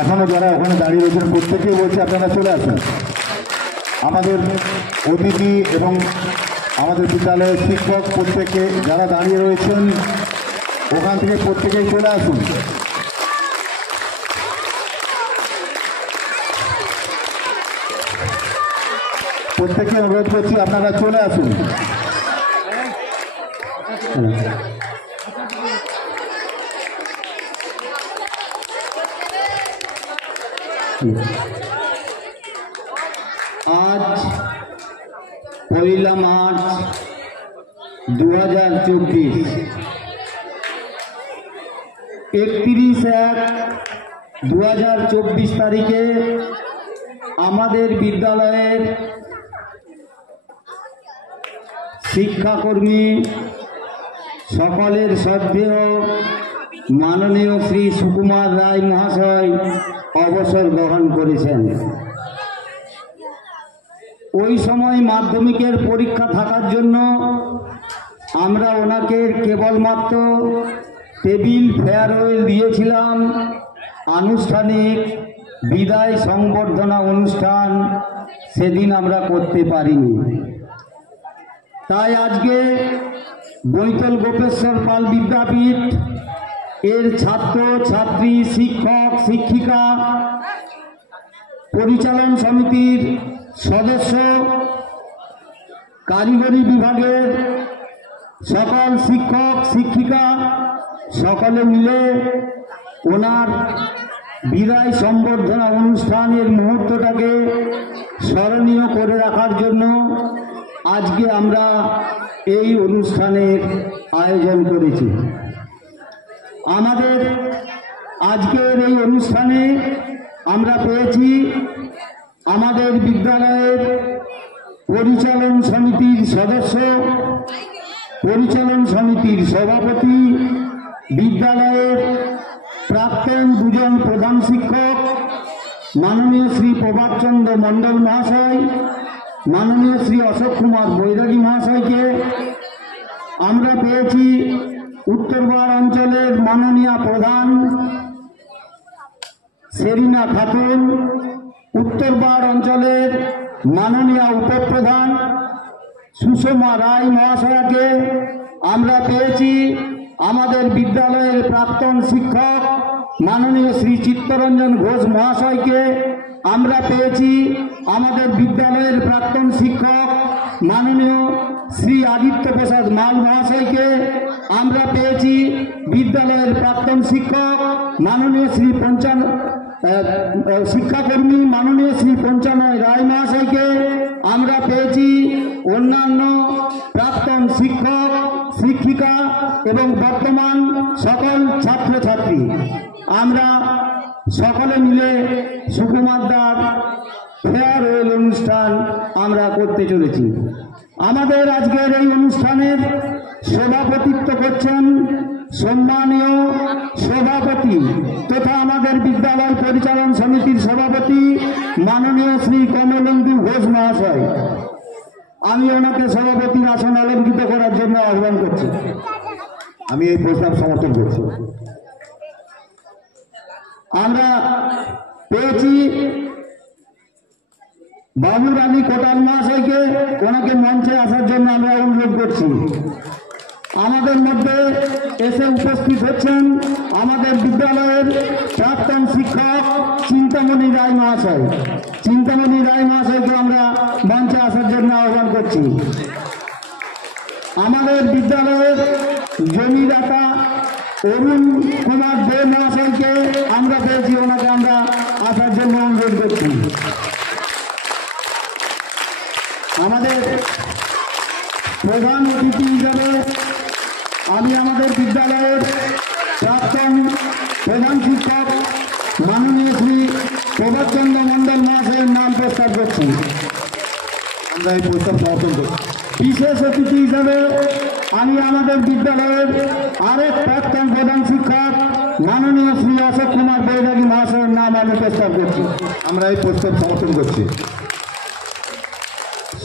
এখনো যারা ওখানে দাঁড়িয়ে রয়েছেন প্রত্যেকেই বলছে আপনারা চলে আসুন। আমাদের অতিথি এবং আমাদের বিদ্যালয়ের শিক্ষক প্রত্যেকে যারা দাঁড়িয়ে রয়েছেন ওখান থেকে প্রত্যেকেই চলে আসুন। প্রত্যেকে অনুরোধ করছি আপনারা চলে আসুন। आज 1 मार्च 2024 31/1/2024 तारीखे आमादेर विद्यालयेर शिक्षाकर्मी सकलेर श्रद्धेय माननीय श्री सुकुमार राय महाशय अवसर ग्रहण करेছেন। ওই সময় মাধ্যমিকের পরীক্ষা থাকার জন্য আমরা ওনাকে কেবলমাত্র টেবিল ফেয়ারওয়েল দিয়েছিলাম, আনুষ্ঠানিক বিদায় সংবর্ধনা অনুষ্ঠান সেদিন আমরা করতে পারিনি। তাই আজকে বৈতল গোপেশ্বর পাল বিদ্যাপীঠ এর ছাত্র ছাত্রী শিক্ষক শিক্ষিকা পরিচালন সমিতির সদস্য কারিগরি বিভাগের সকল শিক্ষক শিক্ষিকা সকলে মিলে ওনার বিদায় সম্বর্ধনা অনুষ্ঠানের মুহূর্তটাকে স্মরণীয় করে রাখার জন্য আজকে আমরা এই অনুষ্ঠানের আয়োজন করেছি। আমাদের আজকের এই অনুষ্ঠানে আমরা পেয়েছি আমাদের বিদ্যালয়ের পরিচালন সমিতির সদস্য, পরিচালন সমিতির সভাপতি, বিদ্যালয়ের প্রাক্তন দুজন প্রধান শিক্ষক মাননীয় শ্রী প্রভাতচন্দ্র মণ্ডল মহাশয়, মাননীয় শ্রী অশোক কুমার বৈরাগী মহাশয়কে। আমরা পেয়েছি উত্তরপাড় অঞ্চলের মাননীয় প্রধান সেরিনা খাতুন, উত্তরপাড় অঞ্চলের মাননীয় উপপ্রধান সুষমা রায় মহাশয়াকে। আমরা পেয়েছি আমাদের বিদ্যালয়ের প্রাক্তন শিক্ষক মাননীয় শ্রী চিত্তরঞ্জন ঘোষ মহাশয়কে। আমরা পেয়েছি আমাদের বিদ্যালয়ের প্রাক্তন শিক্ষক মাননীয় শ্রী আদিত্য প্রসাদ মাল মহাশয়কে। আমরা পেয়েছি বিদ্যালয়ের প্রাক্তন শিক্ষক মাননীয় শ্রী শিক্ষাকর্মী মাননীয় শ্রী পঞ্চানয় রায় মহাশয়কে। আমরা পেয়েছি অন্যান্য প্রাক্তন শিক্ষক শিক্ষিকা এবং বর্তমান সকল ছাত্রছাত্রী। আমরা সকলে মিলে সুকুমার দার ফেয়ারওয়েল অনুষ্ঠান আমরা করতে চলেছি। আমাদের আজকের এই অনুষ্ঠানের সভাপতিত্ব করছেন সম্মানীয় সভাপতি তথা আমাদের বিদ্যালয় পরিচালন সমিতির সভাপতি মাননীয় শ্রী কমলেন্দু ঘোষ মহাশয়। আমি ওনাকে সভাপতির আসন অলঙ্কৃত করার জন্য আহ্বান করছি। আমি এই প্রস্তাব সমর্থন করছি। আমরা পেয়েছি বাবুর আলী কোটাল মহাশয়কে, ওনাকে মঞ্চে আসার জন্য আমরা অনুরোধ করছি। আমাদের মধ্যে এসে উপস্থিত হচ্ছেন আমাদের বিদ্যালয়ের প্রাক্তন শিক্ষক চিন্তামণি রায় মহাশয়। চিন্তামণি রায় মহাশয়কে আমরা মঞ্চে আসার জন্য আহ্বান করছি। আমাদের বিদ্যালয়ের জমিদাতা অরুণ কুমার দে মহাশয়কে আমরা পেয়েছি, ওনাকে আমরা আসার জন্য অনুরোধ করছি। আমাদের প্রধান অতিথি হিসাবে আমি আমাদের বিদ্যালয়ের প্রাক্তন প্রধান শিক্ষক মাননীয় শ্রী প্রভাতচন্দ্র মণ্ডল মহাশয়ের নাম প্রস্তাব করছি। আমরা এই প্রস্তাব সমর্থন করছি। বিশেষ অতিথি হিসাবে আমি আমাদের বিদ্যালয়ের আরেক প্রাক্তন প্রধান শিক্ষক মাননীয় শ্রী অশোক কুমার বৈরাগী মহাশয়ের নাম আমি প্রস্তাব করছি। আমরা এই প্রস্তাব সমর্থন করছি।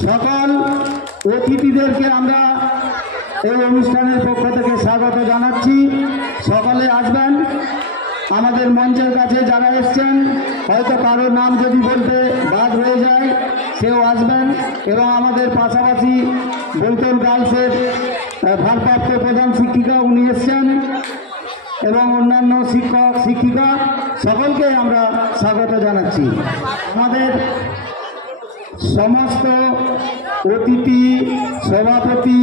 সকল অতিথিদেরকে আমরা এই অনুষ্ঠানের পক্ষ থেকে স্বাগত জানাচ্ছি। সকলে আসবেন। আমাদের মঞ্চের কাছে যারা এসছেন, হয়তো কারো নাম যদি বলতে বাদ হয়ে যায় সেও আসবেন। এবং আমাদের পাশাপাশি বৈতল গার্লসের ভারপ্রাপ্ত প্রধান শিক্ষিকা উনি এসছেন এবং অন্যান্য শিক্ষক শিক্ষিকা সকলকে আমরা স্বাগত জানাচ্ছি। আমাদের সমস্ত অতিথি, সভাপতি,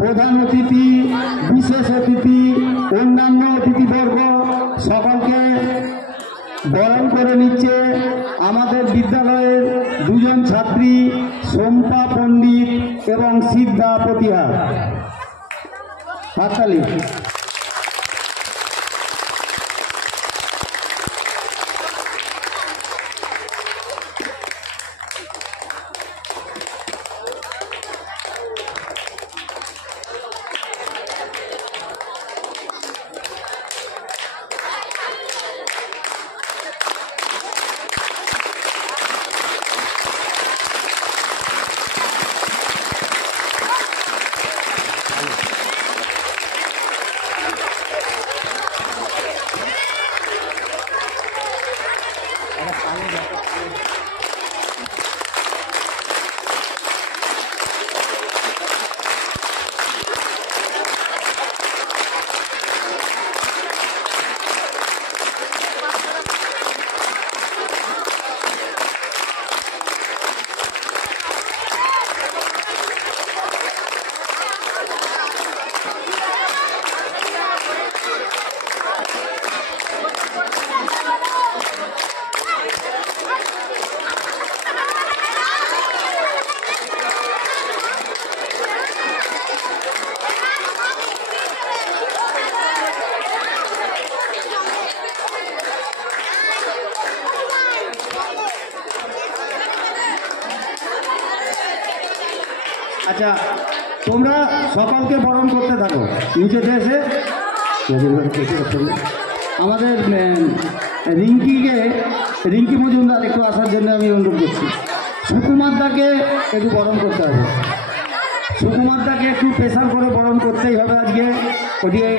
প্রধান অতিথি, বিশেষ অতিথি, অন্যান্য অতিথিবর্গ সকলকে বরণ করে নিচ্ছে আমাদের বিদ্যালয়ের দুজন ছাত্রী শম্পা পণ্ডিত এবং সিদ্ধা পটিহার। হাততালি। আচ্ছা, তোমরা সকলকে বরণ করতে থাকো। নিচেতে এসে আমাদের রিঙ্কি মজুমদার একটু আসার জন্য আমি অনুরোধ করছি। সুকুমারদাকে একটু বরণ করতে হবে। সুকুমারদাকে একটু প্রেশার করে বরণ করতেই হবে আজকে। ওদিকে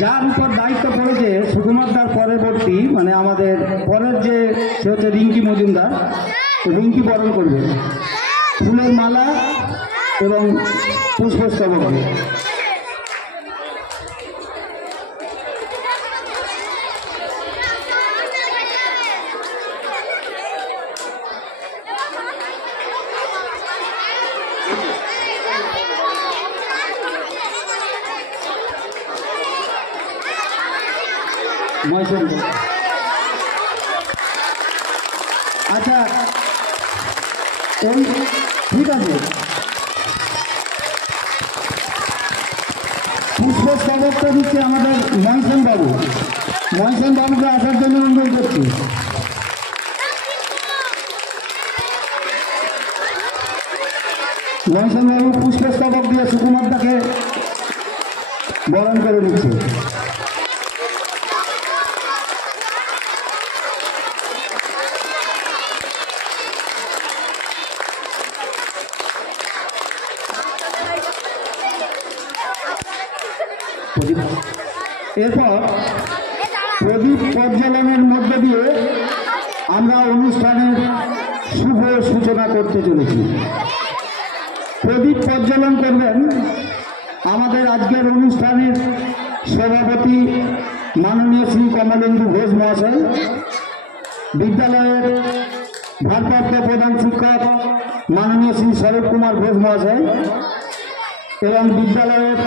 যার উপর দায়িত্ব পড়েছে সুকুমারদার পরবর্তী, মানে আমাদের পরের যে সে হচ্ছে রিঙ্কি মজুমদার, রিঙ্কি বরণ করবে ফুলের মালা এবং পুষ্পস্তবক। আচ্ছা, এই ঠিক আছে। পুষ্পস্তবকটা দিচ্ছে আমাদের মহসেন বাবু। মহসেন বাবুকে আসার জন্য অনুরোধ করছি। মহসেন বাবু পুষ্পস্তবক দিয়ে সুকুমারদাকে বরণ করে দিচ্ছে। এরপর প্রদীপ প্রজ্বলনের মধ্য দিয়ে আমরা অনুষ্ঠানের শুভ সূচনা করতে চলেছি। প্রদীপ প্রজ্বলন করবেন আমাদের আজকের অনুষ্ঠানের সভাপতি মাননীয় শ্রী কমলেন্দু ঘোষ মহাশয়, বিদ্যালয়ের ভারপ্রাপ্ত প্রধান শিক্ষক মাননীয় শ্রী শরৎ কুমার ঘোষ মহাশয় এবং বিদ্যালয়ের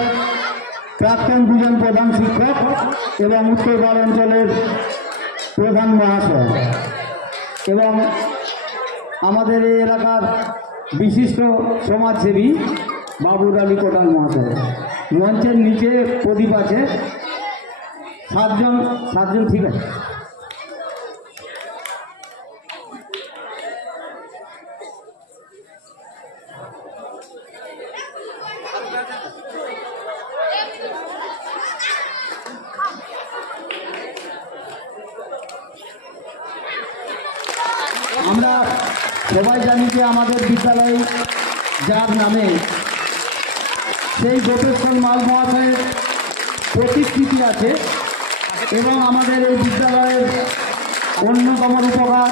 প্রাক্তন দুজন প্রধান শিক্ষক এবং উত্তরপাড় অঞ্চলের প্রধান মহাশয় এবং আমাদের এই এলাকার বিশিষ্ট সমাজসেবী বাবুর আলী কোটাল মহাশয়। মঞ্চের নিচে প্রদীপ আছে, সাতজন ঠিক আছে। আমরা সবাই জানি যে আমাদের বিদ্যালয়ে যার নামে সেই গোপেশ্বর মাল মহাশয়ের প্রতিকৃতি আছে, এবং আমাদের এই বিদ্যালয়ের অন্যতম রূপকার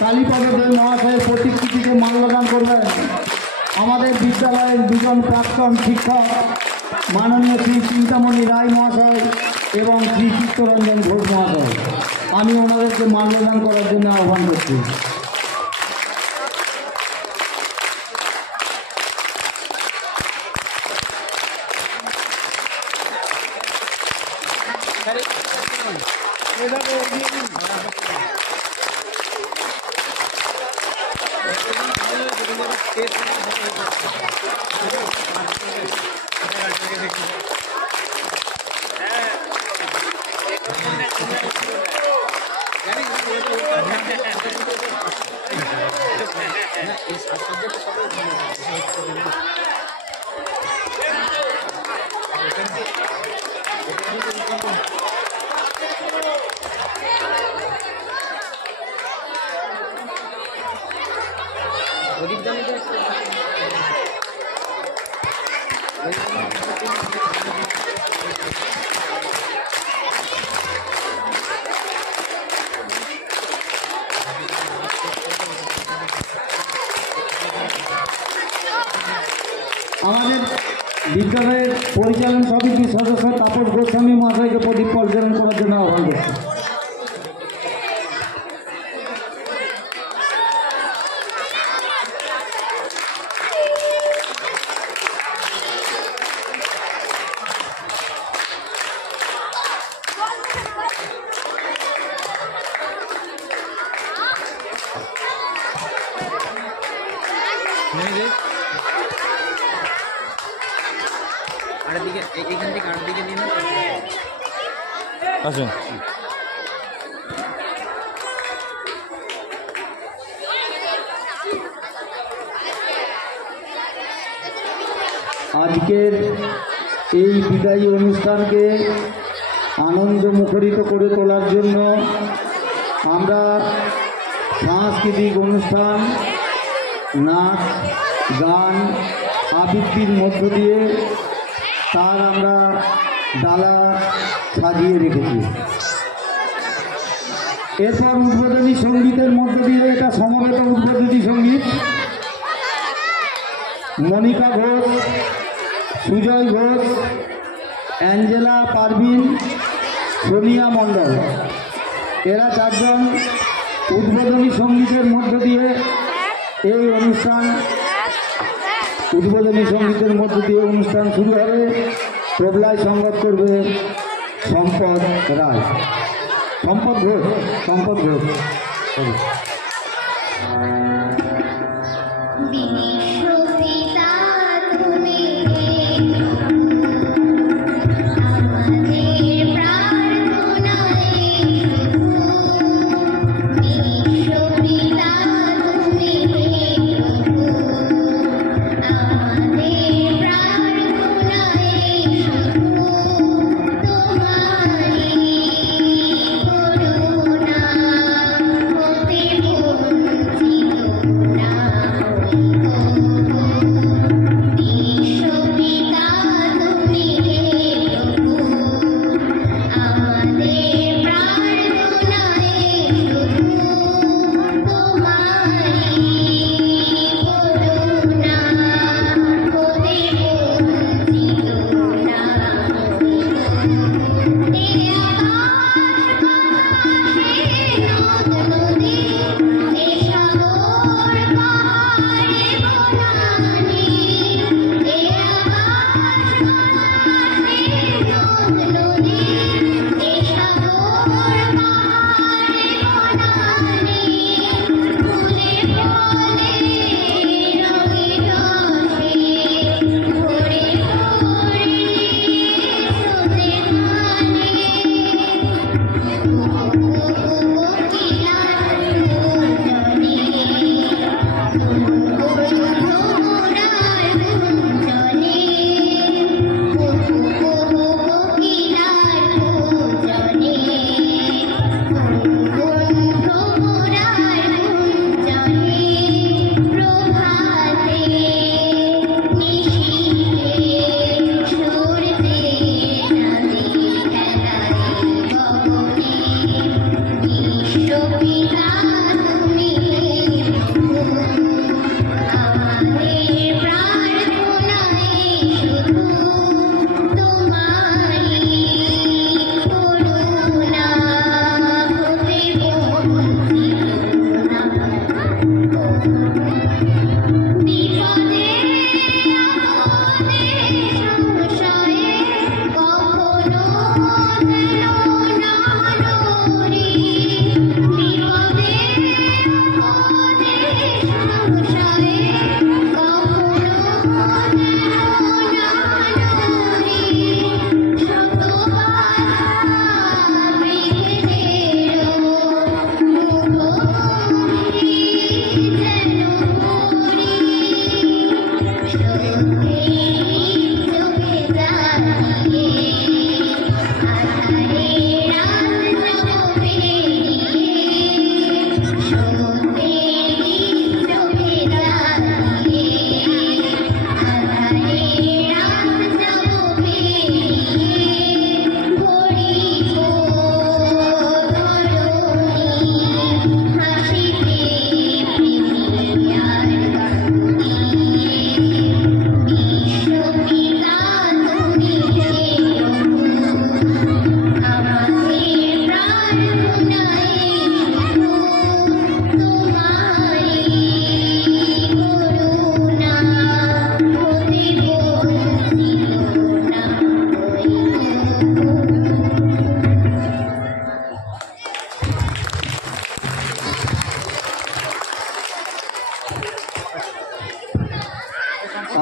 কালীপদ দে মহাশয়ের প্রতিকৃতিকে মাল্যদান করবেন আমাদের বিদ্যালয়ের দুজন প্রাক্তন শিক্ষক মাননীয় শ্রী চিন্তামণি রায় মহাশয় এবং শ্রী চিত্তরঞ্জন ঘোষ মহাশয়। আমি ওনাদেরকে মাল্যদান করার জন্য আহ্বান করছি। আমাদের বিদ্যালয়ের পরিচালন সমিতির সদস্য তাপস গোস্বামী মহাশয়কে প্রদীপ পরিচালন করার জন্য আহ্বান করছি। আসুন। আজকের এই বিদায়ী অনুষ্ঠানকে আনন্দ মুখরিত করে তোলার জন্য আমরা সাংস্কৃতিক অনুষ্ঠান, নাচ, গান, আবৃত্তির মধ্য দিয়ে তার আমরা ডালা সাজিয়ে রেখেছি। এরপর উদ্বোধনী সঙ্গীতের মধ্য দিয়ে, এটা সমবেত উদ্বোধনী সঙ্গীত, মনিকা ঘোষ, সুজয় ঘোষ, অ্যাঞ্জেলা পারভিন, সোনিয়া মণ্ডল, এরা চারজন উদ্বোধনী সঙ্গীতের মধ্য দিয়ে এই অনুষ্ঠান, উদ্বোধনী সঙ্গীতের মধ্য দিয়ে অনুষ্ঠান শুরু হবে। তবলায় সঙ্গত করবে সম্পদ রায়, সম্পদ ঘোষ। বিশ্বপিতা তুমি তোমারি করুণা হতে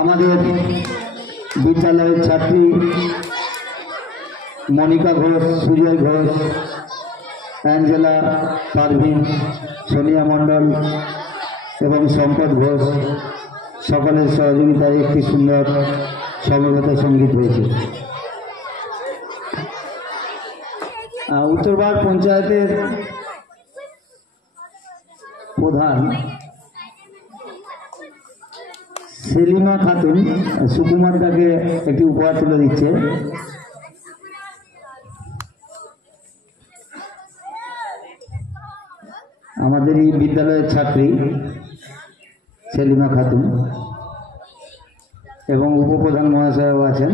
আমাদের বিদ্যালয়ের ছাত্রী মনিকা ঘোষ, সুজয় ঘোষ, অ্যাঞ্জেলা পারভিন, সোনিয়া মণ্ডল এবং সম্পদ ঘোষ সকলের সহযোগিতায় একটি সুন্দর সমবেত সঙ্গীত হয়েছে। উত্তরপাড় পঞ্চায়েতের প্রধান সেলিমা খাতুন সুকুমার তাকে একটি উপহার তুলে দিচ্ছে। আমাদের এই বিদ্যালয়ের ছাত্রী সেলিমা খাতুন এবং উপপ্রধান মহাশয়ও আছেন।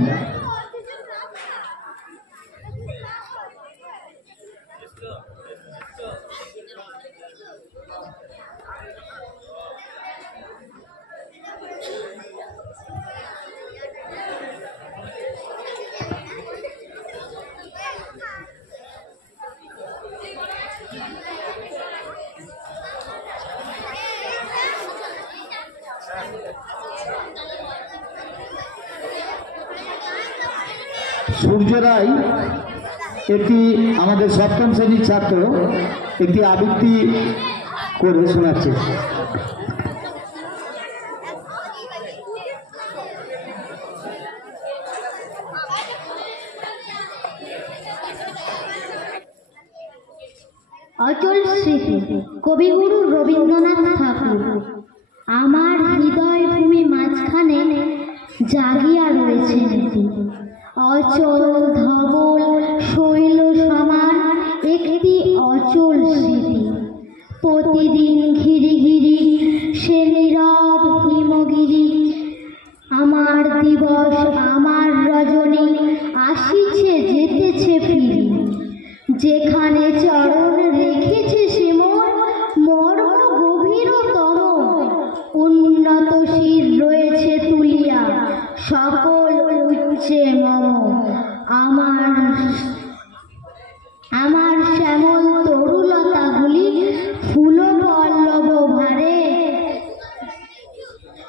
সূর্য রায় একটি আমাদের সপ্তম শ্রেণীর ছাত্র একটি আবৃত্তি করে শোনাচ্ছে। অচল স্মৃতি, কবিগুরু রবীন্দ্রনাথ ঠাকুর। আমার হৃদয় ভূমি মাঝখানে জাগিয়া রয়েছে নীতি, অচল ধবল শৈল সমান একটি অচল স্মৃতি। প্রতিদিন ঘিরি ঘিরি সে নীরব হিমগিরি, আমার দিবস আমার রজনী আসিছে যেতেছে ফিরি। যেখানে চরণ রেখেছে সে মোর মর্ম গভীরতম, উন্নত শির রয়েছে তুলিয়া সকল উচ্চে মম। আমার শ্যামল তরুলতাগুলি ফুল পল্লব ভারে,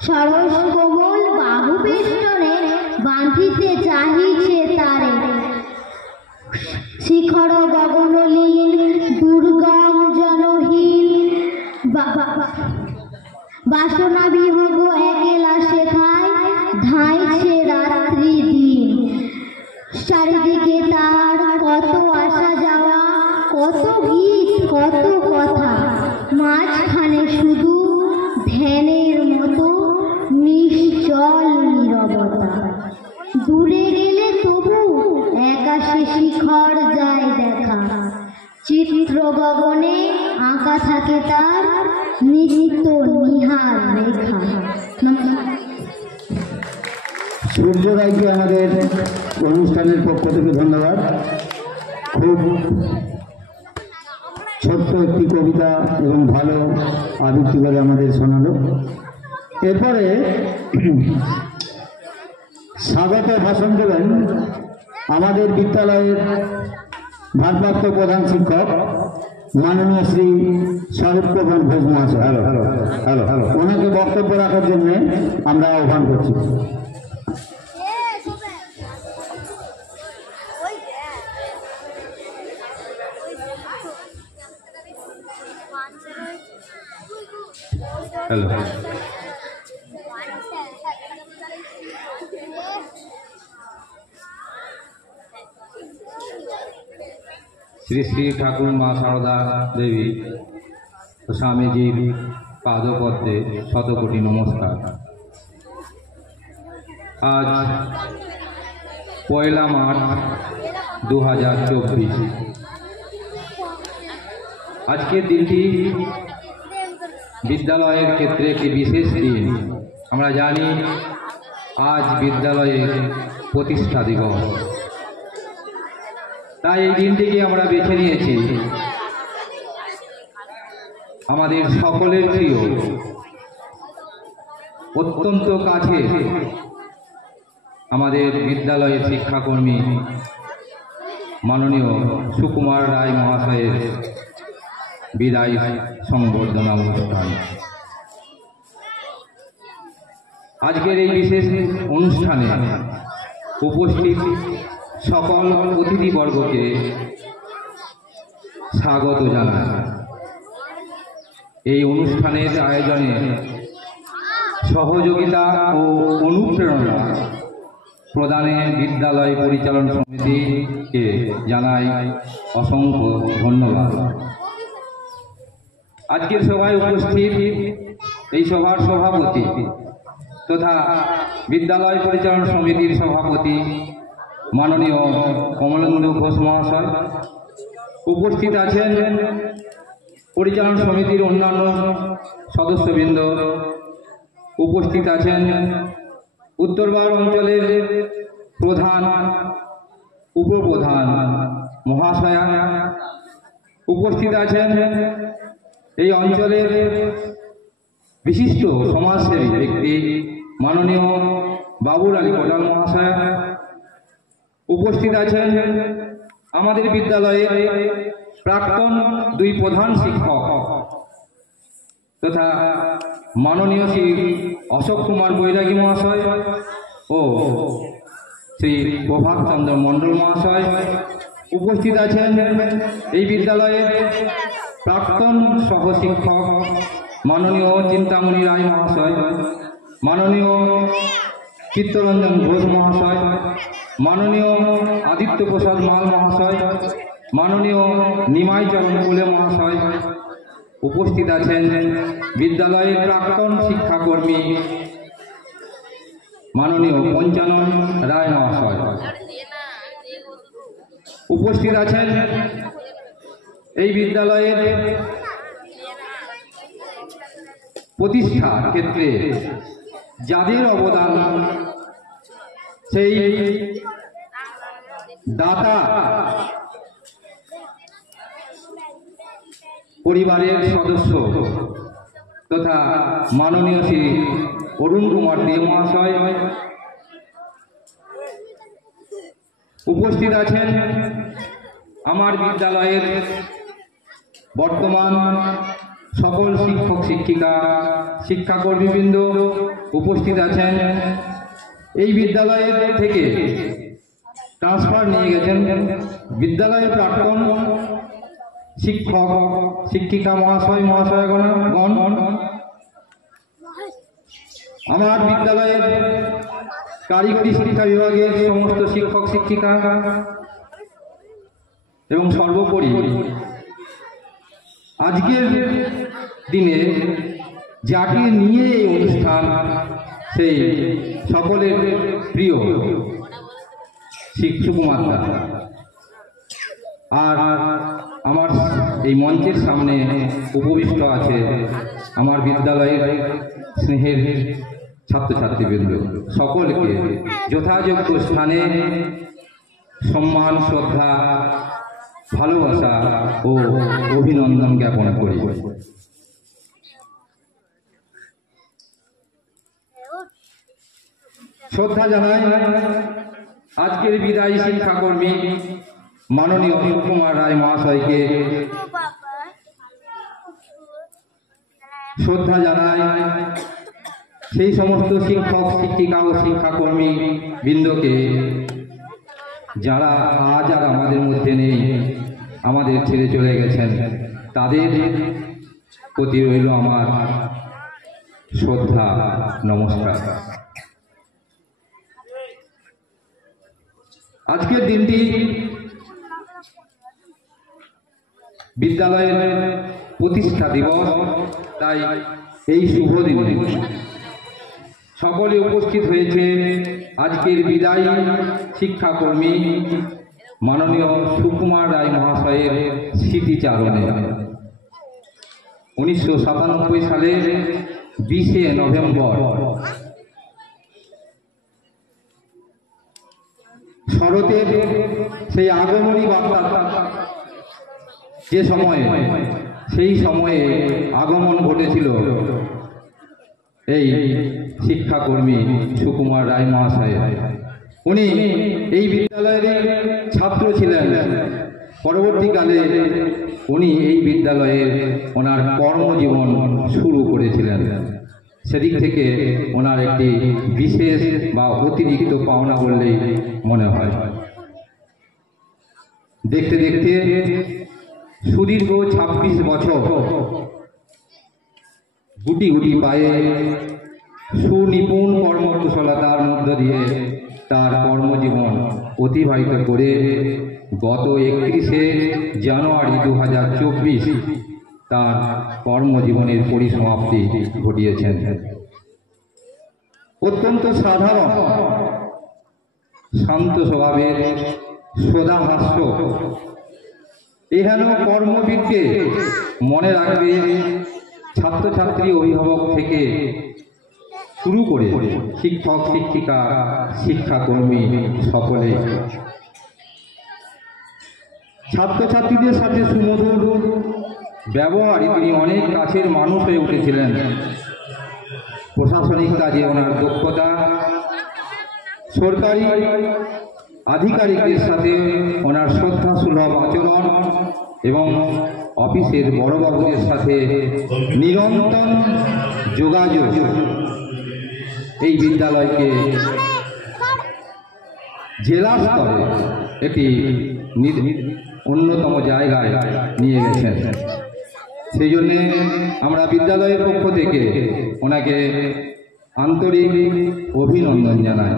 সরস কোমল বাহু বেষ্টনে বাঁধিতে চাহিছে তারে। শিখর গগনলীন দুর্গম জনহীন বাসনা বিহগ একেলা শেখায় ধাইছে রাত্রি দিন। চারিদিকে তার কত আসা যাওয়া, কত গীত কত কথা, মাঝখানে শুধু ধ্যানের মতো নিশ্চল নীরবতা। দূরে গেলে তবু আকাশে শিখর যায় দেখা, চিত্র গগনে আঁকা থাকে তার নিত্য নিহার রেখা। সূর্য রায়কে আমাদের অনুষ্ঠানের পক্ষ থেকে ধন্যবাদ। খুব ছোট্ট একটি কবিতা এবং ভালো আবৃত্তি করে আমাদের শোনালো। এরপরে স্বাগত ভাষণ দেবেন আমাদের বিদ্যালয়ের ভারপ্রাপ্ত প্রধান শিক্ষক মাননীয় শ্রী স্বরূপ প্রধান ঘোষ মহাশয়। হ্যালো হ্যালো হ্যালো হ্যালো ওনাকে বক্তব্য রাখার জন্য আমরা আহ্বান করছি। হ্যালো, শ্রী শ্রী ঠাকুর মা সারদা দেবী ও স্বামীজির পাদপদ্মে শতকোটি নমস্কার। আজ 1 মার্চ 2024। আজকের দিনটি বিদ্যালয়ের ক্ষেত্রে একটি বিশেষ দিন। আমরা জানি আজ বিদ্যালয়ের প্রতিষ্ঠা দিবস, তাই এই দিনটিকে আমরা বেছে নিয়েছি আমাদের সকলের প্রিয়, অত্যন্ত কাছে আমাদের বিদ্যালয়ের শিক্ষাকর্মী মাননীয় সুকুমার রায় মহাশয়ের বিদায় সংবর্ধনা অনুষ্ঠান। আজকের এই বিশেষ অনুষ্ঠানে উপস্থিত সকল অতিথিবর্গকে স্বাগত জানাই। এই অনুষ্ঠানের আয়োজনে সহযোগিতা ও অনুপ্রেরণা প্রদানে বিদ্যালয় পরিচালন সমিতিকে জানাই অসংখ্য ধন্যবাদ। আজকের সভায় উপস্থিত এই সভার সভাপতি তথা বিদ্যালয় পরিচালন সমিতির সভাপতি মাননীয় কমলেন্দু ঘোষ মহাশয়, উপস্থিত আছেন পরিচালন সমিতির অন্যান্য সদস্যবৃন্দ, উপস্থিত আছেন উত্তরবার অঞ্চলের প্রধান উপপ্রধান মহাশয়া, উপস্থিত আছেন এই অঞ্চলের বিশিষ্ট সমাজসেবী ব্যক্তি মাননীয় বাবুর আলী কোটাল মহাশয়, উপস্থিত আছেন আমাদের বিদ্যালয়ের প্রাক্তন দুই প্রধান শিক্ষক তথা মাননীয় শ্রী অশোক কুমার বৈরাগী মহাশয় ও শ্রী প্রভাত চন্দ্র মণ্ডল মহাশয়, উপস্থিত আছেন এই বিদ্যালয়ের প্রাক্তন সহশিক্ষক মাননীয় চিন্তামণি রায় মহাশয়, মাননীয় চিত্তরঞ্জন ঘোষ মহাশয়, মাননীয় আদিত্য প্রসাদ মাল মহাশয়, মাননীয় নিমাই চরণ কুলে মহাশয়, উপস্থিত আছেন বিদ্যালয়ের প্রাক্তন শিক্ষাকর্মী মাননীয় পঞ্চানন রায় মহাশয়, উপস্থিত আছেন এই বিদ্যালয়ের প্রতিষ্ঠার ক্ষেত্রে যাদের অবদান সেই দাতা পরিবারের সদস্য তথা মাননীয় শ্রী অরুণ কুমার দে মহাশয়, উপস্থিত আছেন আমার বিদ্যালয়ের বর্তমান সকল শিক্ষক শিক্ষিকা শিক্ষাকর্মীবৃন্দ, উপস্থিত আছেন এই বিদ্যালয়ের থেকে ট্রান্সফার নিয়ে গেছেন বিদ্যালয়ের প্রাক্তন শিক্ষক শিক্ষিকা মহাশয় মহাশয়গণ, আমার বিদ্যালয়ের কারিগরি শিক্ষা বিভাগের সমস্ত শিক্ষক শিক্ষিকা এবং সর্বোপরি আজকের দিনে যাকে নিয়ে এই অনুষ্ঠান সেই সকলের প্রিয় সুকুমার দা, আর আমার এই মঞ্চের সামনে উপবিষ্ট আছে আমার বিদ্যালয়ের স্নেহের ছাত্রছাত্রীবৃন্দ, সকলকে যথাযোগ্য স্থানে সম্মান শ্রদ্ধা ভালোবাসা ও অভিনন্দন জ্ঞাপন করি। শ্রদ্ধা জানাই আজকের বিদায়ী শিক্ষাকর্মী মাননীয় অশোক কুমার রায় মহাশয়কে, শ্রদ্ধা জানাই সেই সমস্ত শিক্ষক শিক্ষিকা ও শিক্ষাকর্মী বৃন্দকে যারা আজ আর আমাদের মধ্যে নেই, আমাদের ছেড়ে চলে গেছেন, তাদের প্রতি রইল আমার শ্রদ্ধা নমস্কার। আজকের দিনটি বিদ্যালয়ের প্রতিষ্ঠা দিবস, তাই এই শুভ দিনে সকলে উপস্থিত হয়েছে আজকের বিদায়ী শিক্ষাকর্মী মাননীয় সুকুমার রায় মহাশয়ের স্মৃতিচারণে। 1997 সালের 20শে নভেম্বর শরতের সেই আগমনী বার্তা যে সময়ে সেই সময়ে আগমন ঘটেছিল এই শিক্ষাকর্মী সুকুমার রায় মহাশয়। উনি এই বিদ্যালয়ের ছাত্র ছিলেন, পরবর্তীকালে উনি এই বিদ্যালয়ে ওনার কর্মজীবন শুরু করেছিলেন। সেদিক থেকে ওনার একটি বিশেষ বা অতিরিক্ত পাওনা বললেই মনে হয়। দেখতে দেখতে সুদীর্ঘ ২৬ বছর গুটি গুটি পায়ে সুনিপুণ কর্মকুশলতার মধ্য দিয়ে তার কর্মজীবন অতিবাহিত করে গত ৩১শে জানুয়ারি ২০২৪ তার কর্মজীবনের পরিসমাপ্তি ঘটিয়েছেন। অত্যন্ত সাধারণ শান্ত স্বভাবের সোদাহাস্য এহেন কর্মবীরকে মনে রাখবে ছাত্রছাত্রী, অভিভাবক থেকে শুরু করে শিক্ষক, শিক্ষিকা, শিক্ষাকর্মী সকলে। ছাত্রছাত্রীদের সাথে সুমধুর ব্যবহারে তিনি অনেক কাছের মানুষ হয়ে উঠেছিলেন। প্রশাসনিক কাজে ওনার দক্ষতা, সরকারি আধিকারিকদের সাথে ওনার শ্রদ্ধাসুলভ আচরণ এবং অফিসের বড়বাবুদের সাথে নিরন্তর যোগাযোগ এই বিদ্যালয়কে জেলা স্তরে একটি অন্যতম জায়গায় নিয়ে গেছেন। সেই জন্যে আমরা বিদ্যালয়ের পক্ষ থেকে ওনাকে আন্তরিক অভিনন্দন জানাই।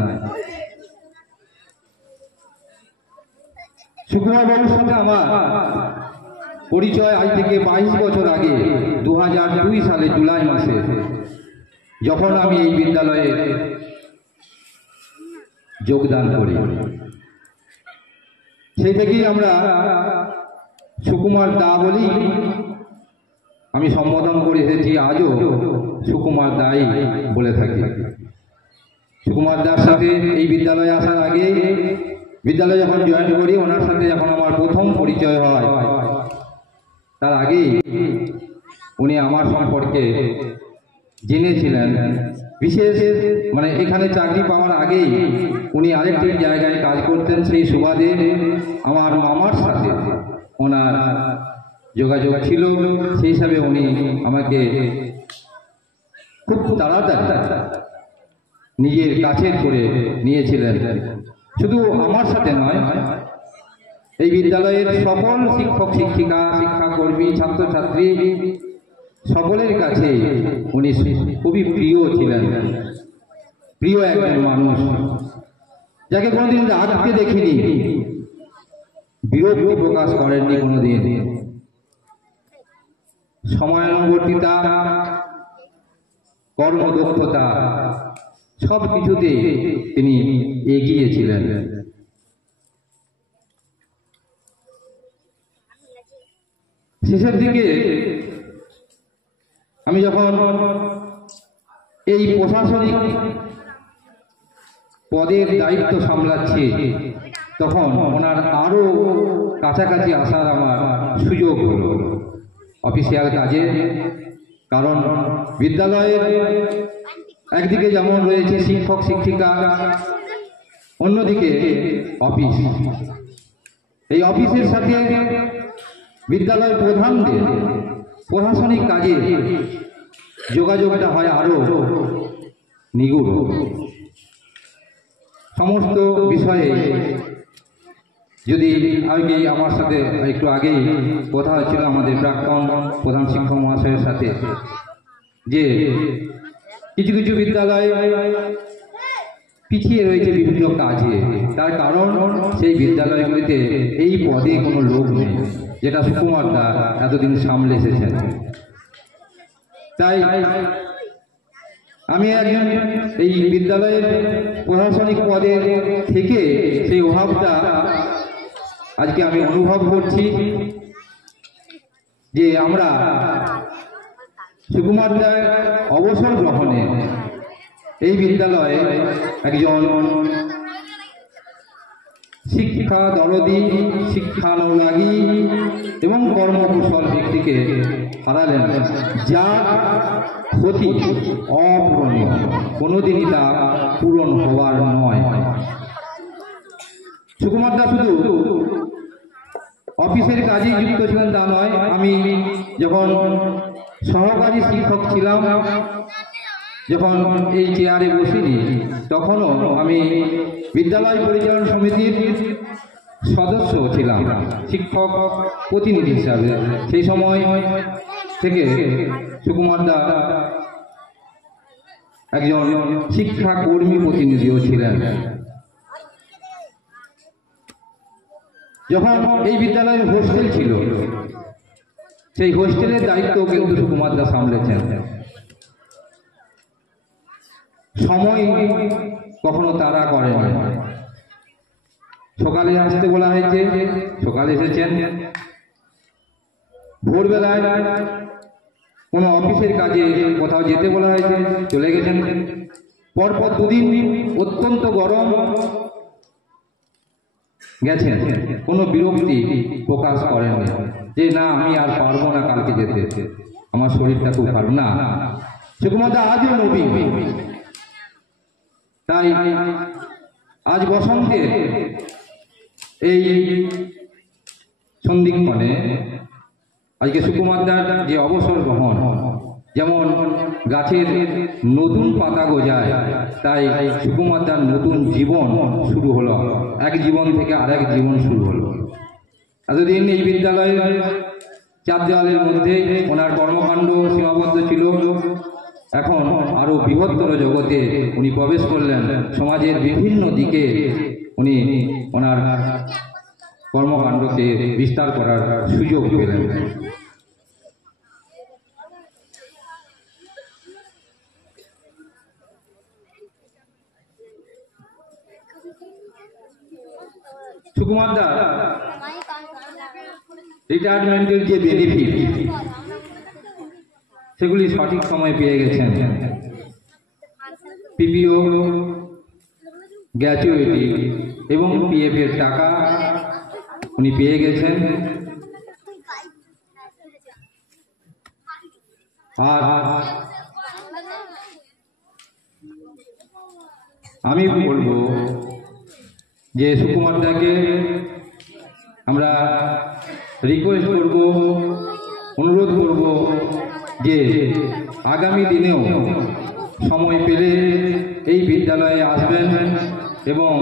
সুকুমার বাবুর সাথে আমার পরিচয় আজ থেকে 22 বছর আগে 2002 সালে জুলাই মাসে, যখন আমি এই বিদ্যালয়ে যোগদান করি। সেই থেকেই আমরা সুকুমার দা বলি আমি সম্বোধন করে এসেছি, আজও সুকুমার দাই বলে থাকি। সুকুমার দার সাথে এই বিদ্যালয়ে আসার আগে, বিদ্যালয়ে যখন জয়েন করি, ওনার সাথে যখন আমার প্রথম পরিচয় হয়, তার আগেই উনি আমার সম্পর্কে জেনেছিলেন। বিশেষ মানে এখানে চাকরি পাওয়ার আগেই উনি আরেকটি জায়গায় কাজ করতেন, সেই সুবাদে আমার মামার সাথে ওনার যোগাযোগ ছিল। সেই হিসাবে উনি আমাকে খুব তাড়াতাড়ি নিজের কাছে করে নিয়েছিলেন। শুধু আমার সাথে নয়, এই বিদ্যালয়ের সকল শিক্ষক, শিক্ষিকা, শিক্ষাকর্মী, ছাত্রছাত্রী সকলের কাছে উনি খুবই প্রিয় ছিলেন। প্রিয় একজন মানুষ, যাকে কোনোদিন রাগতে দেখিনি, বিরক্তি প্রকাশ করেননি কোনোদিন। সময়ানুবর্তিতা, কর্মদক্ষতা সব কিছুতে তিনি এগিয়েছিলেন। শেষের দিকে আমি যখন এই প্রশাসনিক পদের দায়িত্ব সামলাচ্ছি, তখন ওনার আরো কাছাকাছি আসার আমার সুযোগ হলো অফিসিয়াল কাজে। কারণ বিদ্যালয়ের একদিকে যেমন রয়েছে শিক্ষক, শিক্ষিকা, অন্যদিকে অফিস। এই অফিসের সাথে বিদ্যালয় প্রধানদের প্রশাসনিক কাজে যোগাযোগটা হয় আরো নিগুড়। সমস্ত বিষয়ে যদি আগে আমার সাথে একটু আগেই কথা হচ্ছিল আমাদের প্রাক্তন প্রধান শিক্ষক মহাশয়ের সাথে, যে কিছু কিছু বিদ্যালয় পিছিয়ে রয়েছে বিভিন্ন কাজে। তার কারণ সেই বিদ্যালয়গুলিতে এই পদে কোনো লোক নেই, যেটা সুকুমার দা এতদিন সামলে এসেছেন। তাই আমি একজন এই বিদ্যালয়ের প্রশাসনিক পদে থেকে সেই অভাবটা আজকে আমি অনুভব করছি, যে আমরা সুকুমার দার অবসর গ্রহণে এই বিদ্যালয়ে একজন শিক্ষা দরদি, শিক্ষানুরাগী এবং কর্মকুশল ব্যক্তিকে হারালেন, যার ক্ষতি অপূরণীয়, কোনোদিনই তা পূরণ হওয়ার নয়। সুকুমার দা শুধু অফিসের কাজেই যুক্ত ছিলেন তা নয়, আমি যখন সহকারী শিক্ষক ছিলাম যখন এই চেয়ারে বসিনি তখনও আমি বিদ্যালয় পরিচালনা সমিতির সদস্য ছিলাম, শিক্ষক প্রতিনিধি হিসাবে। সেই সময় থেকে সুকুমার দা একজন শিক্ষা কর্মী প্রতিনিধিও ছিলেন। যখন এই বিদ্যালয়ে হোস্টেল ছিল, সেই হোস্টেলের দায়িত্ব কিন্তু সুকুমার দা সামলেছেন। সময় কখনো তারা করেনি। সকালে আসতে বলা হয়েছে, সকালে এসেছেন। ভোরবেলায় কোনো অফিসের কাজে কোথাও যেতে বলা হয়েছে, চলে গেছেন। পরপর দুদিন অত্যন্ত গরম গেছেন, কোনো বিরক্তি প্রকাশ করেননি যে না আমি আর পারবো না কালকে যেতে, আমার শরীরটা খুব খারাপ। না, সুকুমার দা আজও নবীন। তাই আজ বসন্তে এই সন্ধিক্ষণে আজকে সুকুমার দার যে অবসর গ্রহণ, যেমন গাছের নতুন পাতা গজায়, তাই সুকুমার দার নতুন জীবন শুরু হলো। এক জীবন থেকে আরেক জীবন শুরু হলো। এতদিন এই বিদ্যালয়ের চার দেওয়ালের মধ্যে ওনার কর্মকাণ্ড সীমাবদ্ধ ছিল। এখন আরো বৃহত্তর জগতে উনি প্রবেশ করলেন। সমাজের বিভিন্ন দিকে উনি ওনার কর্মকাণ্ডকে বিস্তার করার সুযোগ পেলেন। সুকুমার দা রিটায়ারমেন্টের যে বেনিফিট, সেগুলি সঠিক সময় পেয়ে গেছেন। পিপিও, গ্র্যাচুইটি এবং পিএফ এর টাকা উনি পেয়ে গেছেন। আর আমি বলবো যে সুকুমার দাকে আমরা রিকোয়েস্ট করব, অনুরোধ করব যে আগামী দিনেও সময় পেলে এই বিদ্যালয়ে আসবেন এবং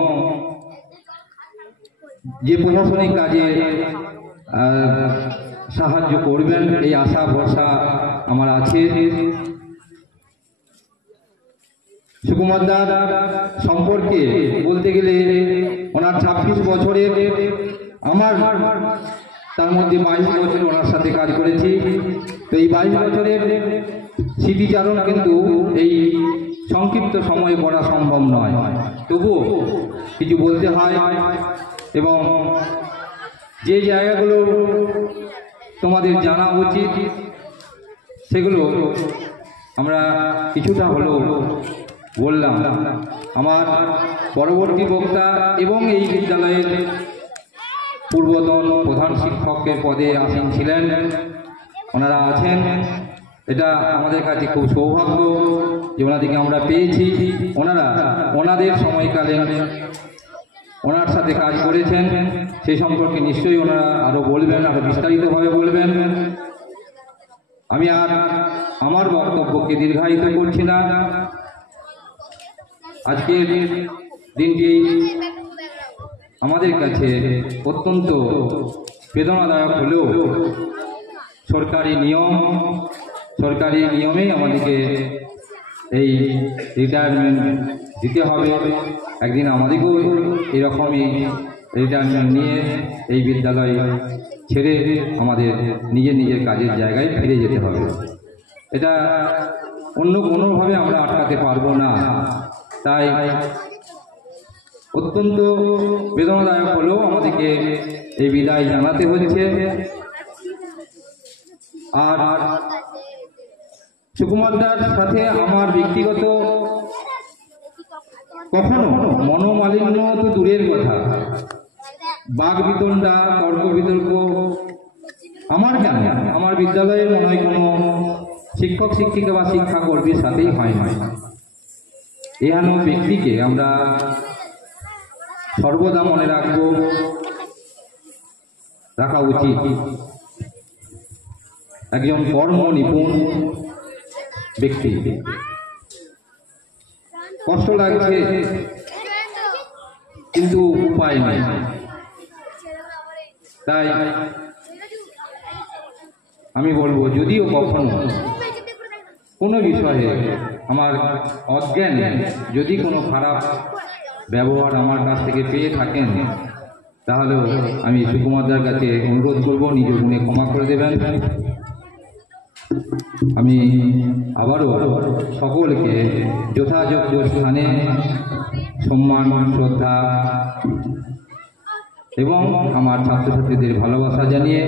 যে প্রশাসনিক কাজে সাহায্য করবেন, এই আশা ভরসা আমার আছে। সুকুমার দা সম্পর্কে বলতে গেলে ওনার 26 বছরের, আমার তার মধ্যে 22 বছর ওনার সাথে কাজ করেছি। তো এই 22 বছরের স্মৃতিচারণ কিন্তু এই সংক্ষিপ্ত সময়ে করা সম্ভব নয়, তবুও কিছু বলতে হয়। এবং যে জায়গাগুলো তোমাদের জানা উচিত সেগুলো আমরা কিছুটা হলেও বললাম। আমার পরবর্তী বক্তা এবং এই বিদ্যালয়ের পূর্বতন প্রধান শিক্ষকের পদে আসীন ছিলেন, ওনারা আছেন। এটা আমাদের কাছে খুব সৌভাগ্য যে ওনাদেরকে আমরা পেয়েছি। ওনারা ওনাদের সময়কালে ওনার সাথে কাজ করেছেন, সেই সম্পর্কে নিশ্চয়ই ওনারা আরও বলবেন, আরও বিস্তারিতভাবে বলবেন। আমি আর আমার বক্তব্যকে দীর্ঘায়িত করছি না। আজকের দিনটি আমাদের কাছে অত্যন্ত বেদনাদায়ক হলেও সরকারি নিয়মেই আমাদেরকে এই রিটায়ারমেন্ট দিতে হবে। একদিন আমাদেরকেও এরকমই রিটায়ারমেন্ট নিয়ে এই বিদ্যালয় ছেড়ে আমাদের নিজের কাজের জায়গায় ফিরে যেতে হবে। এটা অন্য কোনোভাবে আমরা আটকাতে পারবো না। তাই অত্যন্ত বেদনাদায়ক হলেও আমাদেরকে এই বিদায় জানাতে হচ্ছে। আর সুকুমার দার সাথে আমার ব্যক্তিগত কখনো মনোমালিন্য তো দূরের কথা, বাক বিতণ্ডা, তর্ক বিতর্ক আমার কেন, আমার বিদ্যালয়ে মনে হয় কোনো শিক্ষক শিক্ষিকা বা শিক্ষাকর্মীর সাথেই হয় না। এহেন ব্যক্তিকে আমরা সর্বদা মনে রাখা উচিত। একজন কর্ম নিপুণ ব্যক্তি, কষ্ট লাগছে, কিন্তু উপায় নেই। তাই আমি বলবো, যদিও কখনো কোনো বিষয়ে আমার অজ্ঞানে যদি কোনো খারাপ ব্যবহার আমার কাছ থেকে পেয়ে থাকেন, তাহলেও আমি সুকুমারদার কাছে অনুরোধ করব নিজ গুণে ক্ষমা করে দেবেন। আমি আবারও সকলকে যথাযোগ্য স্থানে সম্মান, শ্রদ্ধা এবং আমার ছাত্রছাত্রীদের ভালোবাসা জানিয়ে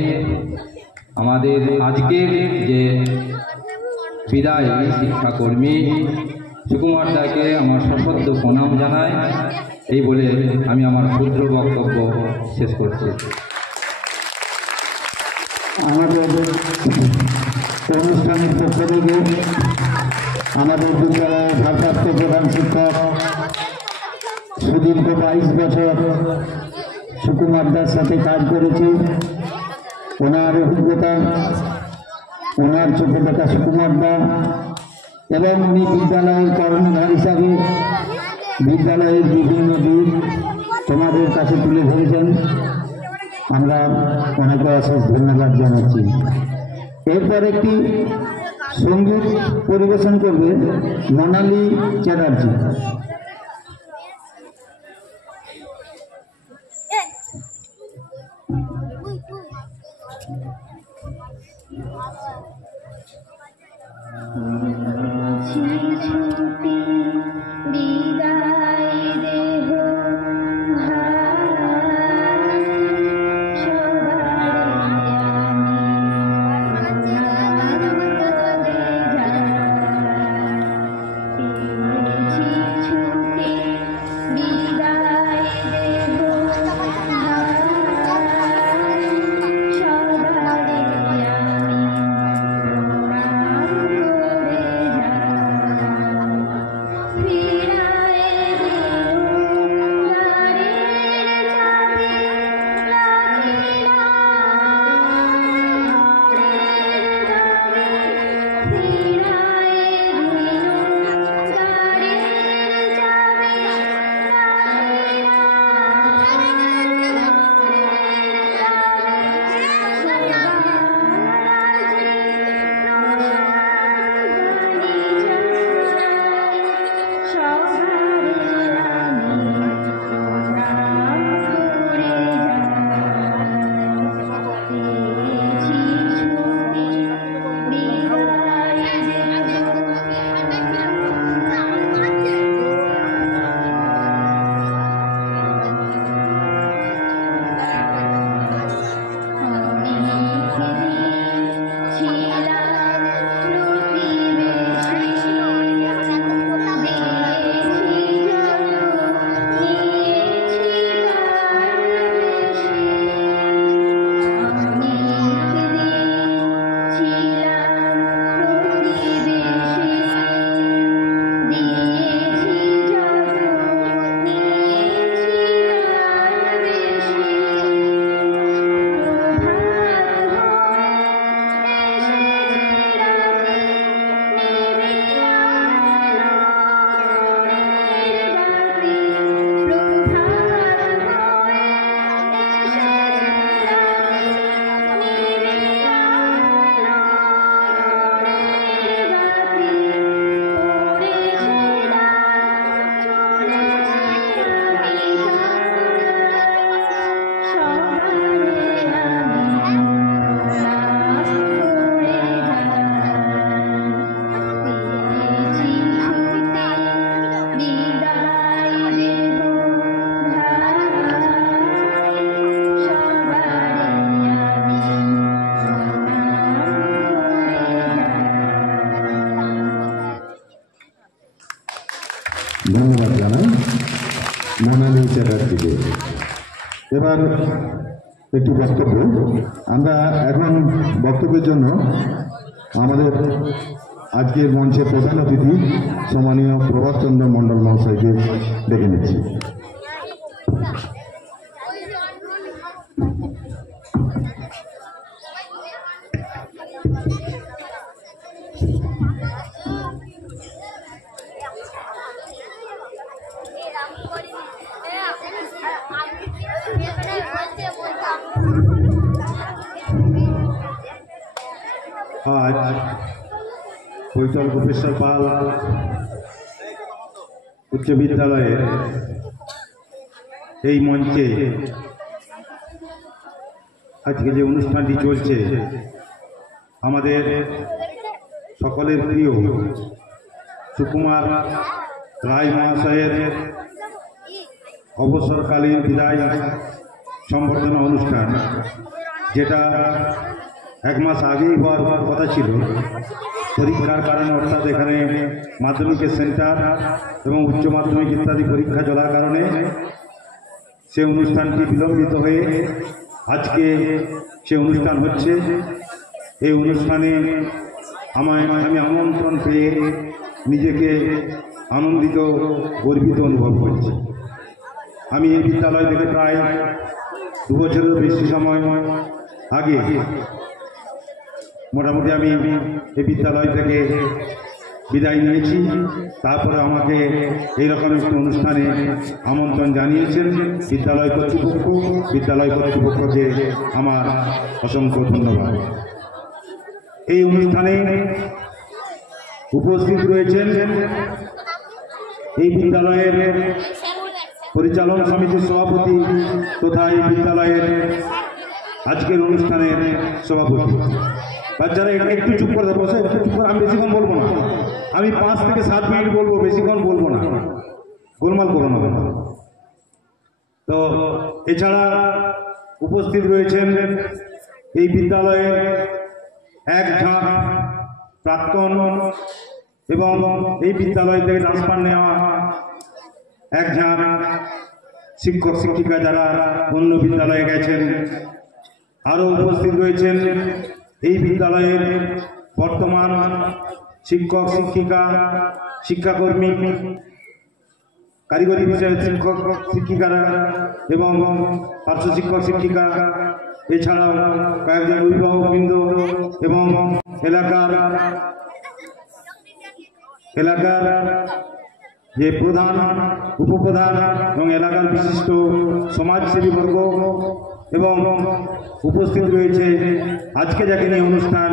আমাদের আজকের যে বিদায় শিক্ষাকর্মী সুকুমার দাকে আমার সশ্রদ্ধ প্রণাম জানাই। এই বলে আমি আমার ক্ষুদ্র বক্তব্য শেষ করছি। আমাদের অনুষ্ঠানের পক্ষ থেকে আমাদের বিদ্যালয়ের ভারপ্রাপ্ত প্রধান শিক্ষক সুদীর্ঘ 22 বছর সুকুমার দার সাথে কাজ করেছি। ওনার অভিজ্ঞতা, ওনার চোখে দেখা সুকুমার দা এবং উনি বিদ্যালয়ের কর্ণধার হিসাবে বিদ্যালয়ের বিভিন্ন দিক তোমাদের কাছে তুলে ধরেছেন। আমরা ওনাকে অশেষ ধন্যবাদ জানাচ্ছি। এরপর একটি সঙ্গীত পরিবেশন করবে মোনালি চ্যাটার্জি। ধন্যবাদ জানাই মোনালি চ্যাটার্জিকে। এবার একটি বক্তব্য। আমরা এখন বক্তব্যের জন্য আমাদের আজকের মঞ্চে প্রধান অতিথি সম্মানীয় প্রভাতচন্দ্র মণ্ডল মহাশয়কে ডেকে নিচ্ছি। কৈতল গোপেশ্বর পাল উচ্চ বিদ্যালয়ের এই মঞ্চে আজকে যে অনুষ্ঠানটি চলছে আমাদের সকলের প্রিয় সুকুমার রায় মহাশয়ের অবসরকালীন বিদায় সম্বর্ধনা অনুষ্ঠান, যেটা 1 মাস আগেই হওয়ার কথা ছিল। পরীক্ষার কারণে, অর্থাৎ এখানে মাধ্যমিকের সেন্টার এবং উচ্চ মাধ্যমিক ইত্যাদি পরীক্ষা চলার কারণে সে অনুষ্ঠানটি বিলম্বিত হয়ে আজকে সে অনুষ্ঠান হচ্ছে। এই অনুষ্ঠানে আমি আমন্ত্রণ পেয়ে নিজেকে আনন্দিত, গর্বিত অনুভব করছি। আমি এই বিদ্যালয় থেকে প্রায় 2 বছরের বেশি সময় আগে মোটামুটি আমি এই বিদ্যালয় থেকে বিদায় নিয়েছি। তারপরে আমাকে এইরকম একটি অনুষ্ঠানে আমন্ত্রণ জানিয়েছেন বিদ্যালয় কর্তৃপক্ষকে আমার অসংখ্য ধন্যবাদ। এই অনুষ্ঠানে উপস্থিত রয়েছেন এই বিদ্যালয়ের পরিচালন সমিতির সভাপতি তথা এই বিদ্যালয়ের আজকের অনুষ্ঠানের সভাপতি। বাচ্চারা একটু চুপ করে বসে, একটু চুপ করে। আমি বেশিক্ষণ বলবো না, আমি 5 থেকে 7 মিনিট বলবো, বেশিক্ষণ বলবো না, গোলমাল করো না। তো এছাড়া উপস্থিত রয়েছেন এই বিদ্যালয়ের এক ঝাঁক প্রাক্তন এবং এই বিদ্যালয় থেকে ট্রান্সফার নেওয়া এক ঝাঁক শিক্ষক শিক্ষিকা যারা অন্য বিদ্যালয়ে গেছেন। আরও উপস্থিত রয়েছেন এই বিদ্যালয়ের বর্তমান শিক্ষক শিক্ষিকা, শিক্ষাকর্মী, কারিগরি বিষয়ের শিক্ষক শিক্ষিকারা এবং পার্শ্ব শিক্ষক শিক্ষিকা, এছাড়াও কয়েকজন অভিভাবকবৃন্দ এবং এলাকার যে প্রধান, উপপ্রধান এবং এলাকার বিশিষ্ট সমাজসেবীবর্গ এবং উপস্থিত রয়েছে আজকে যাকে নিয়ে অনুষ্ঠান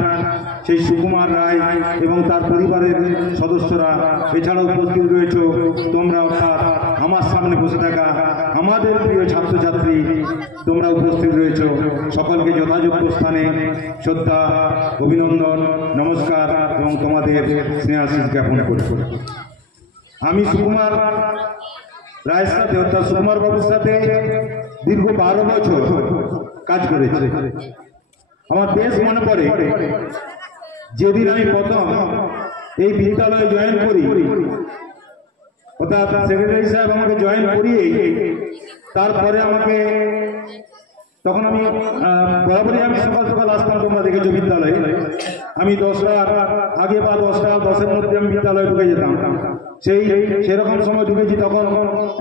সেই সুকুমার রায় এবং তার পরিবারের সদস্যরা। এছাড়াও উপস্থিত রয়েছে তোমরা, অর্থাৎ আমার সামনে বসে থাকা আমাদের প্রিয় ছাত্রছাত্রী, তোমরা উপস্থিত রয়েছ। সকলকে যথাযোগ্য স্থানে শ্রদ্ধা, অভিনন্দন, নমস্কার এবং তোমাদের স্নেহাশীষ জ্ঞাপন করছি। আমি সুকুমার রায়ের সাথে, অর্থাৎ সুকুমার বাবুর সাথে দীর্ঘ 12 বছর কাজ করেছি। আমার বেশ মনে পড়ে যেদিন আমি প্রথম এই বিদ্যালয়ে জয়েন করি, অর্থাৎ সেক্রেটারি সাহেব আমাকে জয়েন করিয়ে তারপরে আমাকে, তখন আমি বরাবরই আমি সকাল সকাল আসতাম, তোমরা দেখেছো বিদ্যালয়ে। আমি 10টার আগে বা 10:10-এর মধ্যে আমি বিদ্যালয়ে ঢুকে যেতাম। সেরকম সময় ঢুকেছি তখন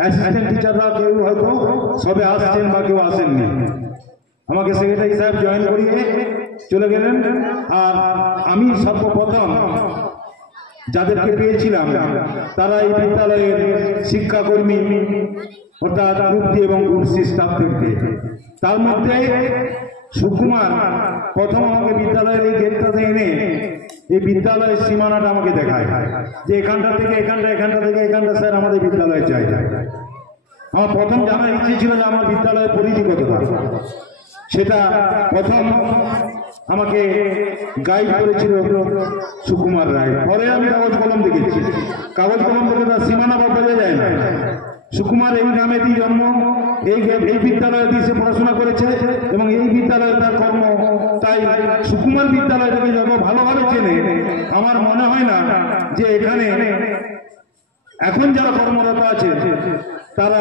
অ্যাসিস্ট্যান্ট টিচাররা কেউ হয়তো সবে আসছেন বা কেউ আসেননি। আমাকে সেক্রেটারি সাহেব জয়েন করিয়ে চলে গেলেন। আর আমি সর্বপ্রথম যাদেরকে পেয়েছিলাম তারা এই বিদ্যালয়ের শিক্ষাকর্মী, অর্থাৎ গ্রুপ ডি এবং গ্রুপ সি স্টাফ থেকে। তার মধ্যে সুকুমার প্রথম আমাকে বিদ্যালয়ের এই গেটটাতে এনে এই বিদ্যালয়ের সীমানাটা আমাকে দেখায় যে এখানটা থেকে এখানটা, এখানটা থেকে এখানটা স্যার আমাদের বিদ্যালয়ে চাই। আমার প্রথম জানার ইচ্ছে ছিল যে আমার বিদ্যালয়ের পরিধি কতটা, সেটা প্রথম আমাকে গাইড করেছিল সুকুমার রায়। পরে আমি কাগজ কলম দেখেছি, কাগজ কলম দেখে তার সীমানা বা বোঝা যায় না। সুকুমার এই গ্রামেতেই জন্ম, এই বিদ্যালয়ে সে পড়াশোনা করেছে এবং এই বিদ্যালয়ে তার কর্ম। তাই সুকুমার বিদ্যালয়টাকে যত ভালোভাবে চেনে, আমার মনে হয় না যে এখানে এখন যারা কর্মরত আছে তারা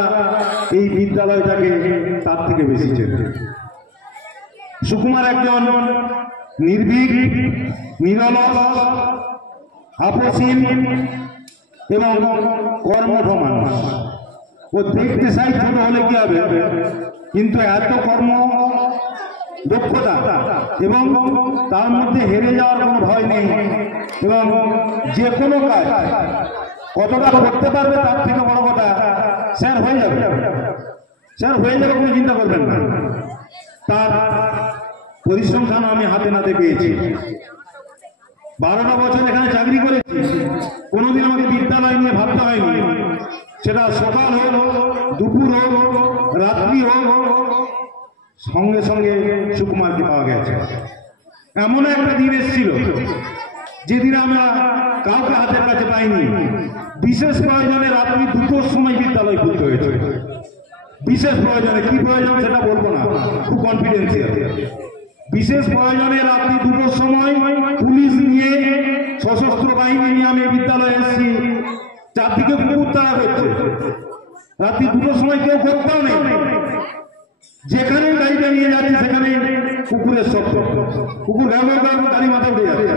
এই বিদ্যালয়টাকে তার থেকে বেশি চেনে। সুকুমার একজন নির্ভীক, নিরলস, আপসীন এবং কর্মঠ মানুষ। ও দেখতে চাই ছোট হলে কি হবে, কিন্তু এত কর্ম দক্ষতা এবং তার মধ্যে হেরে যাওয়ার কোনো ভয় নেই এবং যে কোনো কাজ কতটা করতে পারবে তার থেকে বড় কথা স্যার হয়ে যাবে, স্যার হয়ে যাবে, কোনো চিন্তা করবেন না। তার পরিসংখ্যান আমি হাতে নাতে পেয়েছি। 12টা বছর এখানে চাকরি করেছি, কোনোদিন আমাকে বিদ্যালয় নিয়ে ভাবতে হয়নি। সেটা সকাল হোক, দুপুর হোক, রাত্রি হোক, সঙ্গে সঙ্গে সুকুমারকে পাওয়া গেছে। এমন একটা দিন এসেছিল যেদিন আমরা কাউকে হাতের কাছে পাইনি। বিশেষ প্রয়োজনে রাত্রি 2টোর সময় বিদ্যালয় খুলতে হয়েছে। বিশেষ প্রয়োজনে, কি প্রয়োজন সেটা বলবো না, খুব কনফিডেন্সিয়াল। বিশেষ প্রয়োজনে রাত্রি 2টোর সময় পুলিশ নিয়ে, সশস্ত্র বাহিনী নিয়ে আমি বিদ্যালয়ে এসেছি। চারদিকে কুকুর তাড়া করছে। রাত্রি 2টোর সময় কেউ করতেও নেই, যেখানে গাড়িটা নিয়ে যাচ্ছে সেখানে কুকুরের শব্দ, কুকুর ব্যবহার করে গাড়ি মাথা উঠে যাচ্ছে।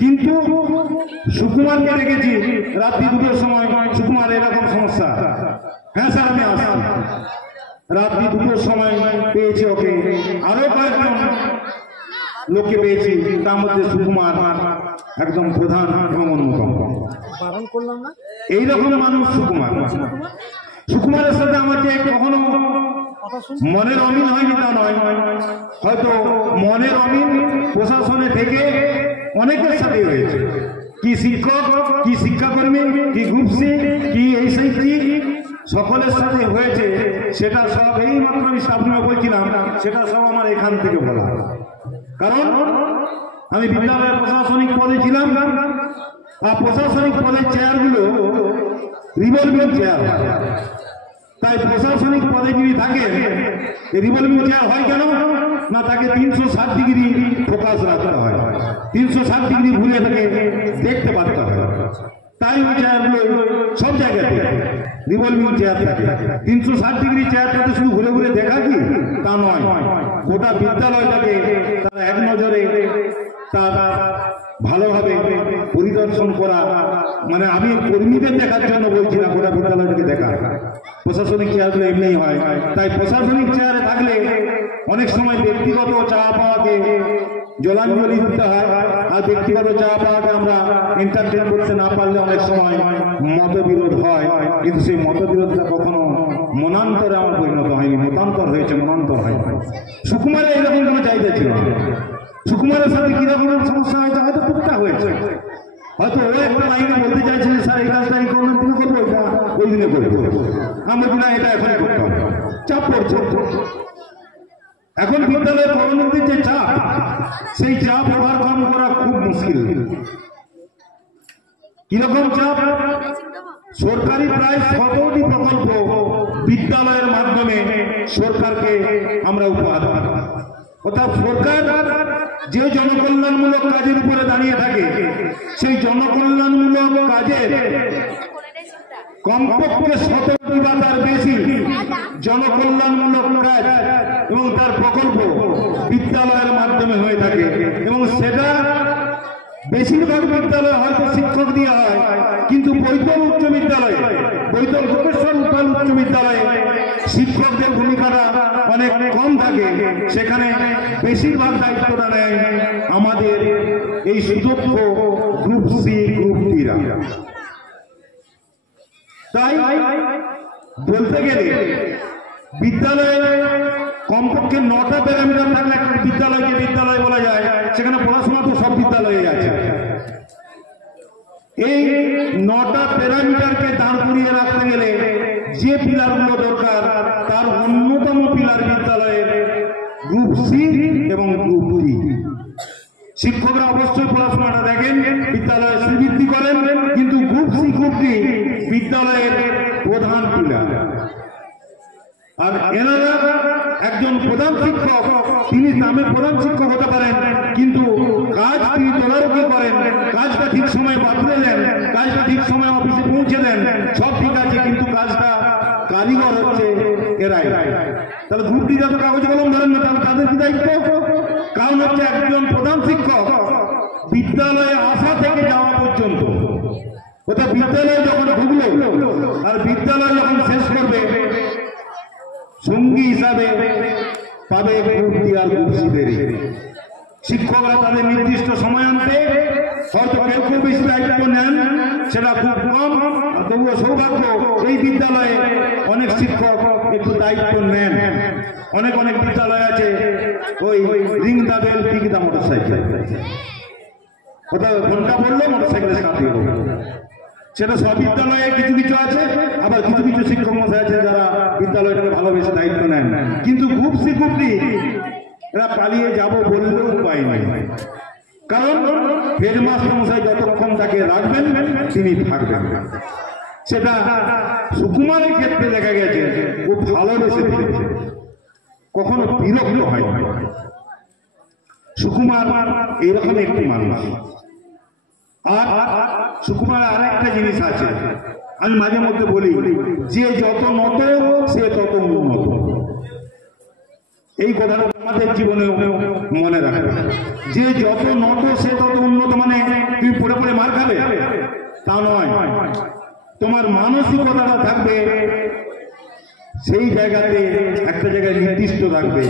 কিন্তু সুকুমারকে দেখেছি রাত্রি 2টোর সময়, সুকুমার এরকম সমস্যা, হ্যাঁ স্যার আমি আসছি। রাত্রি 2টোর সময় পেয়েছি ওকে, আরো কয়েকজন লোককে পেয়েছি, তার মধ্যে সুকুমার একদম প্রধান এবং অন্যতম। এইরকম মানুষ সুকুমার। সুকুমারের সাথে আমার যে কখনো মনের অমিল হয়নি তা নয়, হয়তো মনের অমিল প্রশাসনে থেকে অনেকের সাথে হয়েছে। কি শিক্ষক, কি শিক্ষাকর্মী, কি গ্রুপ সি, কি এই সেই কি সকলের সাথে হয়েছে, সেটা সব এই মাত্র আমি সামনে বলছিলাম, সেটা সব আমার এখান থেকে বলা। কারণ আমি বিদ্যালয়ের প্রশাসনিক পদে ছিলাম, আর প্রশাসনিক পদের চেয়ারগুলো রিভলভিং চেয়ার। তাই প্রশাসনিক পদে যিনি থাকে, রিভলভিং চেয়ার হয় কেন না, তাকে 360 ডিগ্রি ফোকাস রাখতে হয়, 360 ডিগ্রি ঘুরে তাকে দেখতে পারতে হয়। তাই ওই চেয়ারগুলো সব জায়গাতে রিভলভিং চেয়ার থাকে। 360 ডিগ্রি চেয়ারটাতে শুধু ঘুরে ঘুরে দেখা কি তা নয়, গোটা বিদ্যালয়টাকে তারা এক নজরে তারা ভালোভাবে পরিদর্শন করা, মানে আমি কর্মীদের দেখার জন্য বলছি না, গোটা বিদ্যালয়টাকে দেখা। প্রশাসনিক চেয়ারগুলো এমনিই হয়। তাই প্রশাসনিক চেয়ারে থাকলে অনেক সময় ব্যক্তিগত চাওয়া পাওয়াকে জলাঞ্জলি দিতে হয়, আর ব্যক্তিগত চাওয়া পাওয়াকে আমরা এন্টারটেন করতে না পারলে অনেক সময় মতবিরোধ হয়। কিন্তু সেই মতবিরোধটা কখনো মনান্তরে আমার পরিণত হয়নি, মতান্তর হয়েছে, মনান্তর হয়। সুকুমারের এরকম কোনো চাহিদা ছিল না। সুকুমারের সাথে কি রকমের সমস্যা হয়েছে, হয়তো টুকটাক হয়েছে, হয়তো ও একটা লাইনে বলতে চাইছে যে স্যার এই কাজটা এই কোনো দিনে করবো, এটা ওই দিনে করবো, আমরা কিনা এটা এখনই করতে হবে, চাপ পড়ছে। এখন বিদ্যালয়ের পরবর্তীর যে চাপ, সেই চাপ ওভারকাম করা খুব মুশকিল। কিরকম চাপ? সরকারি প্রায় 17টি প্রকল্প বিদ্যালয়ের মাধ্যমে সরকারকে আমরা উপহার দেব। অর্থাৎ সরকার যে জনকল্যাণমূলক কাজের উপরে দাঁড়িয়ে থাকে, সেই জনকল্যাণমূলক কাজের কমপক্ষে 17টি বা তার বেশি জনকল্যাণমূলক কাজ এবং তার প্রকল্প বিদ্যালয়ের মাধ্যমে হয়ে থাকে। এবং সেটা বেশিরভাগ বিদ্যালয় হয়তো শিক্ষক দিয়ে হয়, কিন্তু বৈতল উচ্চ বিদ্যালয়ে, বৈতল কোটেশ্বর উচ্চ বিদ্যালয়ে শিক্ষকদের ভূমিকাটা অনেক কম থাকে। সেখানে বেশিরভাগ দায়িত্বটা নেয় আমাদের এই সুযোগ্য গ্রুপ সি, গ্রুপ ডিরা। তাই বলতে গেলে বিদ্যালয়ে কমপক্ষে 9টা প্যারামিটার থাকলে একটা বিদ্যালয়কে বিদ্যালয় বলা যায়। সেখানে পড়াশোনা তো সব বিদ্যালয়ে আছে। এই 9টা প্যারামিটারকে দাঁড় করিয়ে রাখতে গেলে যে পিলারগুলো দরকার, তার অন্যতম পিলার বিদ্যালয়ের গ্রুপ সি এবং গ্রুপ ডি। শিক্ষকরা অবশ্যই পড়াশোনাটা দেখেন, বিদ্যালয়ে সুবৃদ্ধি করেন, কিন্তু গ্রুপ সি, গ্রুপ ডি বিদ্যালয়ের প্রধান পিলার। আর এনারা একজন প্রধান শিক্ষক, তিনি নামে প্রধান শিক্ষক হতে পারেন, কিন্তু কাজ তিনি তদারকি করেন, কাজটা ঠিক সময়ে বাতলে দেন, কাজটা ঠিক সময় অফিসে পৌঁছে দেন, সব ঠিক আছে, কিন্তু কাজটা কারিগর হচ্ছে এরাই। তাহলে গ্রুপটি যত কাগজ কলম ধরেন না, তাহলে তাদের কি দায়িত্ব? কারণ হচ্ছে একজন প্রধান শিক্ষক বিদ্যালয়ে আসা থেকে যাওয়া পর্যন্ত, ওটা বিদ্যালয়ে যখন ঢুকলো আর বিদ্যালয় যখন শেষ করবে, সঙ্গী হিসাবে পাবে গ্রুপ ডি আর গ্রুপ সি দের। শিক্ষকরা তাদের নির্দিষ্ট সময়ান্তে হয়তো কেউ কেউ বেশি দায়িত্ব নেন, সেটা খুব কম, তবুও সৌভাগ্য এই বিদ্যালয়ে অনেক শিক্ষক একটু দায়িত্ব নেন। অনেক অনেক বিদ্যালয় আছে ওই ring the bell pick the motorcycle, কোথাও ঘন্টা পড়লো মোটরসাইকেলে স্টার্ট দিয়ে দেবো। সেটা সব বিদ্যালয়ে কিছু কিছু আছে, আবার কিছু কিছু শিক্ষক মশাই আছে যারা বিদ্যালয়টাকে ভালোবেসে দায়িত্ব নেন, কিন্তু গুপসি গুপসি এরা পালিয়ে যাব বললেও উপায় নেই। কারণ হেডমাস্টার মশাই যতক্ষণ তাকে রাখবেন তিনি থাকবেন। সেটা সুকুমারের ক্ষেত্রে দেখা গেছে খুব ভালোবেসে দিয়েছে, কখনো বিরক্ত হয় না। সুকুমার এইরকম একটি মানুষ। আর সুকুমার আর একটা জিনিস আছে, আমি মাঝে মধ্যে বলি, যে যত নত সে তত উন্নত। এই কথাটা আমাদের জীবনে মনে রাখবে, যে যত নত সে তত উন্নত। মানে তুমি পড়ে পড়ে মার খাবে তা নয়, তোমার মানসিকতাটা থাকবে সেই জায়গাতে, একটা জায়গায় নির্দিষ্ট থাকবে,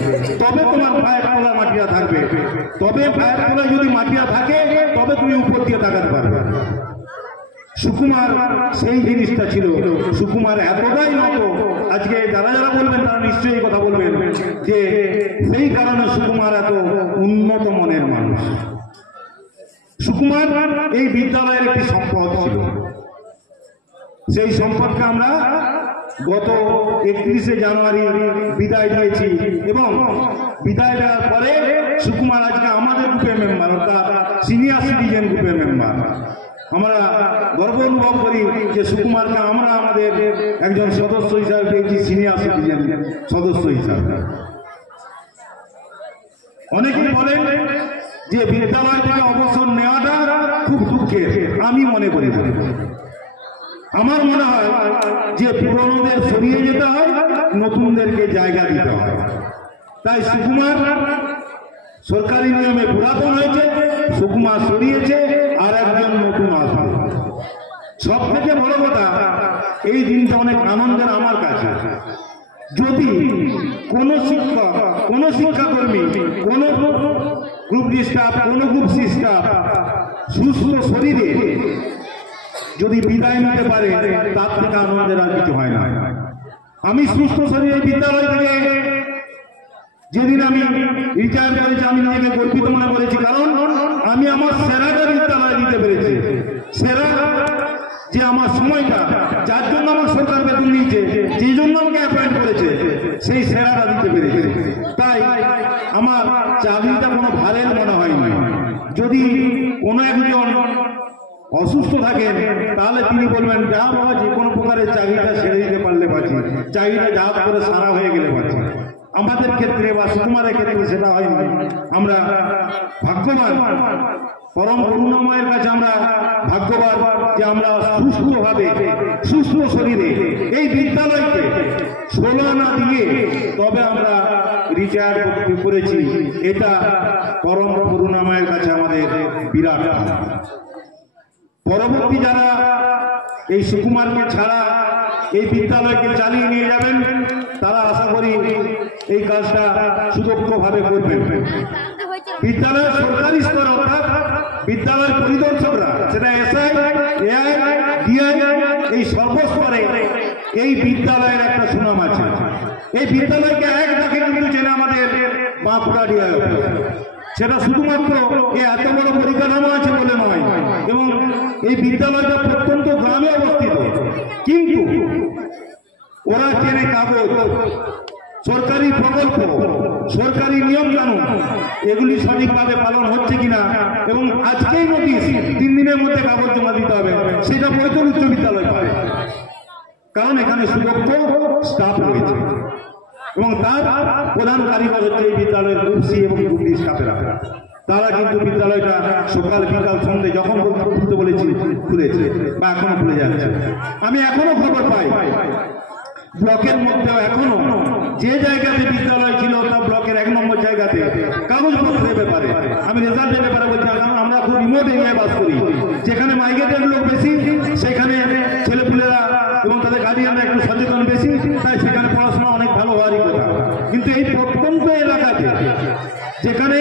তবে তোমার পায়ের তলা মাটিয়া থাকবে। তবে পায়ের তলায় যদি মাটিয়া থাকে তবে তুমি উপর দিয়ে তাকাতে পারবে। সুকুমার সেই জিনিসটা ছিল। সুকুমার এতটাই নত, আজকে যারা যারা বলবেন তারা নিশ্চয়ই কথা বলবেন যে সেই কারণে সুকুমার এত উন্নত মনের মানুষ। সুকুমার এই বিদ্যালয়ের একটি সম্পদ ছিল। সেই সম্পদকে আমরা গত 31শে জানুয়ারি বিদায় দিয়েছি, এবং বিদায় দেওয়ার পরে সুকুমার আজকে আমাদের গ্রুপের মেম্বার, অর্থাৎ সিনিয়র সিটিজেন গ্রুপের মেম্বার। আমরা গর্ব অনুভব করি যে সুকুমারকে আমরা আমাদের একজন সদস্য হিসাবে পেয়েছি, সিনিয়র সিটিজেন সদস্য হিসাবে। অনেকেই বলেন যে বিদ্যালয় থেকে অবসর নেওয়াটা খুব দুঃখের, আমি মনে করি। আমার মনে হয় যে পুরনোদের সরিয়ে যেতে হয়, নতুনদেরকে জায়গা দিতে হয়। তাই সুকুমার সরকারি নিয়মে পুরাতন হয়েছে, সুকুমার সরিয়েছে, আর একজন নতুন আসবে। সব থেকে বড় কথা, এই দিনটা অনেক আনন্দের আমার কাছে। যদি কোনো শিক্ষক, কোনো শিক্ষাকর্মী, কোনো গ্রুপ ডি স্টাফ, কোনো গ্রুপ সি স্টাফ সুস্থ শরীরে যদি বিদায় নিতে পারে, তার থেকে আনন্দের আর কিছু হয় না। আমি সুস্থ শরীরে বিদ্যালয় থেকে যেদিন আমি রিটায়ার করেছি, আমি নিজেকে গর্বিত মনে করেছি, কারণ আমি আমার সেরাটা বিদ্যালয় দিতে পেরেছি। সেরা যে আমার সময়টা, যার জন্য আমার সরকার বেতন দিয়েছে, যে জন্য আমাকে অ্যাপয়েন্ট করেছে, সেই সেরাটা দিতে পেরেছে। তাই আমার চাকরিটা কোনো ভারের মনে হয়নি। যদি কোনো একজন অসুস্থ থাকেন তাহলে তিনি বলবেন, যা বাবা যে কোনো প্রকারের চাকরিটা সেরে দিতে পারলে বাঁচি, চাকরিটা যা করে সারা হয়ে গেলে বাঁচি। আমাদের ক্ষেত্রে বা সুকুমারের ক্ষেত্রে সেটা হয়নি। আমরা ভাগ্যবান, পরম করুণাময়ের কাছে আমরা ভাগ্যবান যে আমরা সুস্থভাবে, সুস্থ শরীরে এই বিদ্যালয়কে 16 আনা দিয়ে তবে আমরা রিটায়ার করেছি। এটা পরম করুণাময়ের কাছে আমাদের বিরাট। পরবর্তী যারা এই সুকুমারকে ছাড়া এই বিদ্যালয়কে চালিয়ে নিয়ে যাবেন, তারা আশা করি এই কাজটা সুদক্ষভাবে করবেন। বিদ্যালয়ের সরকারি স্তর, অর্থাৎ বিদ্যালয়ের পরিদর্শকরা, সেটা এসআই, এআই, ডিআই, এই সর্বস্তরে এই বিদ্যালয়ের একটা সুনাম আছে। এই বিদ্যালয়কে এক ডাকে কিন্তু চেনে আমাদের বাঁকুড়া ডিআই। সেটা শুধুমাত্র এত বড় পরিকাঠামো আছে বলে নয়, এবং এই বিদ্যালয়টা প্রত্যন্ত গ্রামে অবস্থিত, কিন্তু ওরা চেনে কাগজ, সরকারি প্রকল্প, সরকারি নিয়ম কানুন, এগুলি সঠিকভাবে পালন হচ্ছে কিনা। এবং আজকেই নোটিশ 3 দিনের মধ্যে কাগজ জমা দিতে হবে, সেটা বৈতল উচ্চ বিদ্যালয় পাবে, কারণ এখানে সুদক্ষ স্টাফ রয়েছে, এবং তার প্রধান কারিগর হচ্ছে এই বিদ্যালয়ের গ্রুপ সি এবং গ্রুপ ডি স্টাফেরা। তারা কিন্তু বিদ্যালয়টা সকাল বিকাল সন্ধ্যে যখন খুলতে বলেছি খুলেছে, বা এখনো খুলে যাচ্ছে। আমি এখনো খবর পাই ব্লকের মধ্যেও এখনো যে জায়গাতে বিদ্যালয় ছিল তা ব্লকের 1 নম্বর জায়গাতে কাগজপত্রের ব্যাপারে, আমি রেজাল্টের ব্যাপারে বলছি, কারণ আমরা খুব রিমোট এরিয়ায় বাস করি, যেখানে মাইগ্রেটেড লোক বেশি, সেখানে ছেলেপুলেরা এবং তাদের গার্ডিয়ানরা একটু সচেতন বেশি, তাই সেখানে পড়াশোনা অনেক ভালো হওয়ারই কথা। কিন্তু এই প্রত্যন্ত এলাকাতে যেখানে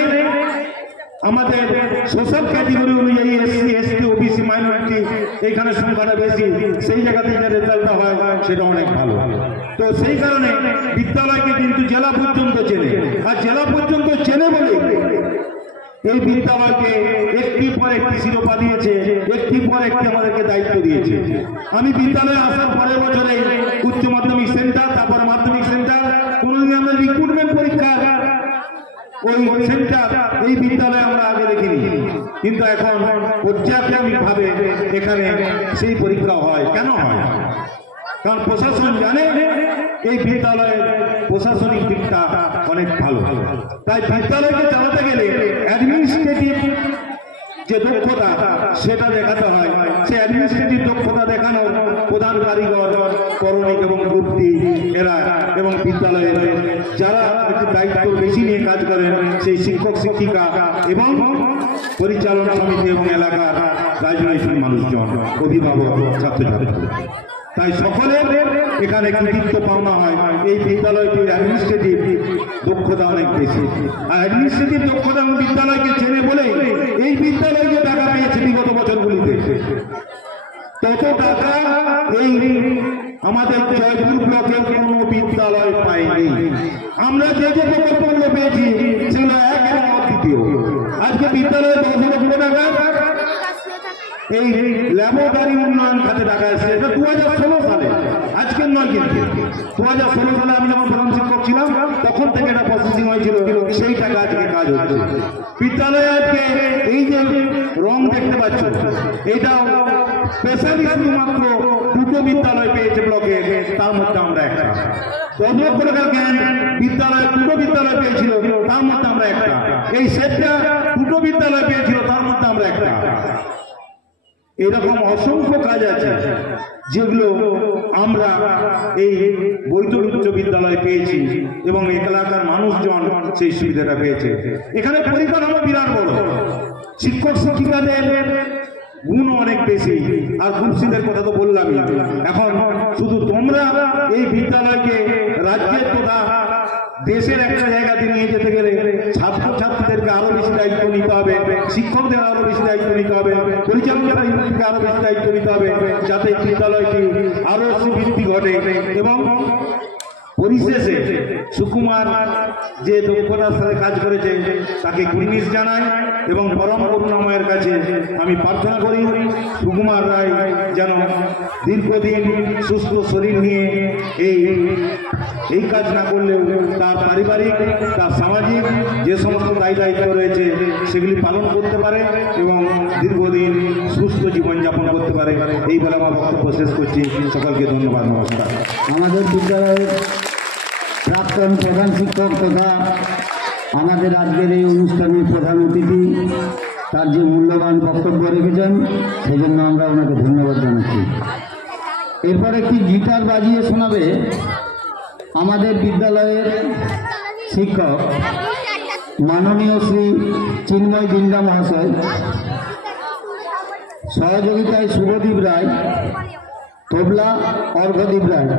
আমাদের সোশ্যাল ক্যাটেগরি অনুযায়ী এসসি, এসটি, ওবিসি, মাইনরিটি এইখানে সংখ্যাটা বেশি, সেই জায়গাতে যে রেজাল্টটা হয় সেটা অনেক ভালো। তো সেই কারণে বিদ্যালয়কে কিন্তু জেলা পর্যন্ত চেনে, আর জেলা পর্যন্ত চেনে বলে এই বিদ্যালয়কে একটির পর একটি শিরোপা দিয়েছে, একটির পর একটি আমাদেরকে দায়িত্ব দিয়েছে। আমি বিদ্যালয়ে আসার পরের বছরে উচ্চ মাধ্যমিক সেন্টার, তারপর মাধ্যমিক সেন্টার, কোনোদিন আমরা রিক্রুটমেন্ট পরীক্ষা ওই সেন্টার এই বিদ্যালয়ে আমরা আগে দেখিনি, কিন্তু এখন পর্যায়ক্রমিকভাবে এখানে সেই পরীক্ষা হয়। কেন হয়? কারণ প্রশাসন জানে এই বিদ্যালয়ের প্রশাসনিক দিকটা অনেক ভালো। তাই বিদ্যালয়কে চালাতে গেলে অ্যাডমিনিস্ট্রেটিভ যে দক্ষতা সেটা দেখাতে হয়। সে অ্যাডমিনিস্ট্রেটিভ দক্ষতা দেখানোর প্রধান কারিগর করণিক এবং গুপ্তি এরা, এবং বিদ্যালয়ের যারা একটু দায়িত্ব বেশি নিয়ে কাজ করেন সেই শিক্ষক শিক্ষিকা এবং পরিচালনা সমিতি এবং এলাকার রাজনৈতিক মানুষজন, অভিভাবক, ছাত্রছাত্রী। তাই সকলের এখানে কৃতিত্ব পাওনা হয়। এই বিদ্যালয়টির অ্যাডমিনিস্ট্রেটিভ দক্ষতা অনেক বেশি, আর অ্যাডমিনিস্ট্রেটিভ দক্ষতা এবং বিদ্যালয়কে চেনে বলে এই বিদ্যালয়কে টাকা পেয়েছে বিগত বছরগুলিতে। তত টাকা এই আমাদের জয়পুর ব্লকের কোনো বিদ্যালয় পায়নি। আমরা যে যে প্রকল্পগুলো পেয়েছি সেগুলো এক এবং অদ্বিতীয়। আজকে বিদ্যালয়ে 10 লক্ষ টাকা এই ল্যাবরেটরি উন্নয়ন খাতে টাকা এসেছে, এটা 2016 সালে, আজকের নয়। কিন্তু 2016 সালে আমি যখন প্রধান শিক্ষক ছিলাম তখন থেকে এটা প্রসেসিং হয়েছিল, সেই টাকা আজকে কাজ হচ্ছে। বিদ্যালয়ে আজকে এই যে রং দেখতে পাচ্ছ, এটা স্পেশালি শুধুমাত্র 2টো বিদ্যালয় পেয়েছে ব্লকে, তার মধ্যে আমরা একটা। 10 লক্ষ টাকার জ্ঞান বিদ্যালয় 2টো বিদ্যালয় পেয়েছিল, তার মধ্যে আমরা একটা। এই সেটটা 2টো বিদ্যালয় পেয়েছিল, তার মধ্যে আমরা একটা। এরকম অসংখ্য কাজ আছে যেগুলো আমরা এই বৈতল উচ্চ বিদ্যালয়ে পেয়েছি এবং এলাকার মানুষজন সেই সুবিধাটা পেয়েছে। এখানে পরিকাঠামো বিরাট বড়, শিক্ষক শিক্ষিকাদের গুণ অনেক বেশি, আর গুণশীলের কথা তো বললামই। এখন শুধু তোমরা এই বিদ্যালয়কে রাজ্যের তথা দেশের একটা জায়গাতে নিয়ে যেতে গেলে ছাত্রছাত্রীদেরকে আরো বেশি দায়িত্ব নিতে হবে, শিক্ষকদের আরো বেশি দায়িত্ব নিতে হবে, পরিচালকদেরকে আরো বেশি দায়িত্ব নিতে হবে, যাতে বিদ্যালয়টি আরো সুবৃদ্ধি ঘটে। এবং পরিশেষে সুকুমার যে দক্ষতার সাথে কাজ করেছে তাকে কুর্নিশ জানাই এবং পরম করুণাময়ের কাছে আমি প্রার্থনা করি সুকুমার রায় যেন দীর্ঘদিন সুস্থ শরীর নিয়ে এই কাজ না করলেও তার পারিবারিক, তার সামাজিক যে সমস্ত দায়িত্ব রয়েছে সেগুলি পালন করতে পারে এবং দীর্ঘদিন সুস্থ জীবনযাপন করতে পারে। এই বলে আমার বক্তব্য শেষ করছি। সকলকে ধন্যবাদ, নমস্কার। আমাদের বিদ্যালয়ের প্রাক্তন প্রধান শিক্ষক তথা আমাদের আজকের এই অনুষ্ঠানের প্রধান অতিথি তার যে মূল্যবান বক্তব্য রেখেছেন সেজন্য আমরা ওনাকে ধন্যবাদ জানাচ্ছি। এরপর একটি গিটার বাজিয়ে শোনাবে আমাদের বিদ্যালয়ের শিক্ষক মাননীয় শ্রী চিন্ময় দিন্দা মহাশয়, সহযোগিতায় শুভদীপ রায়, তবলা অর্ঘদীপ রায়।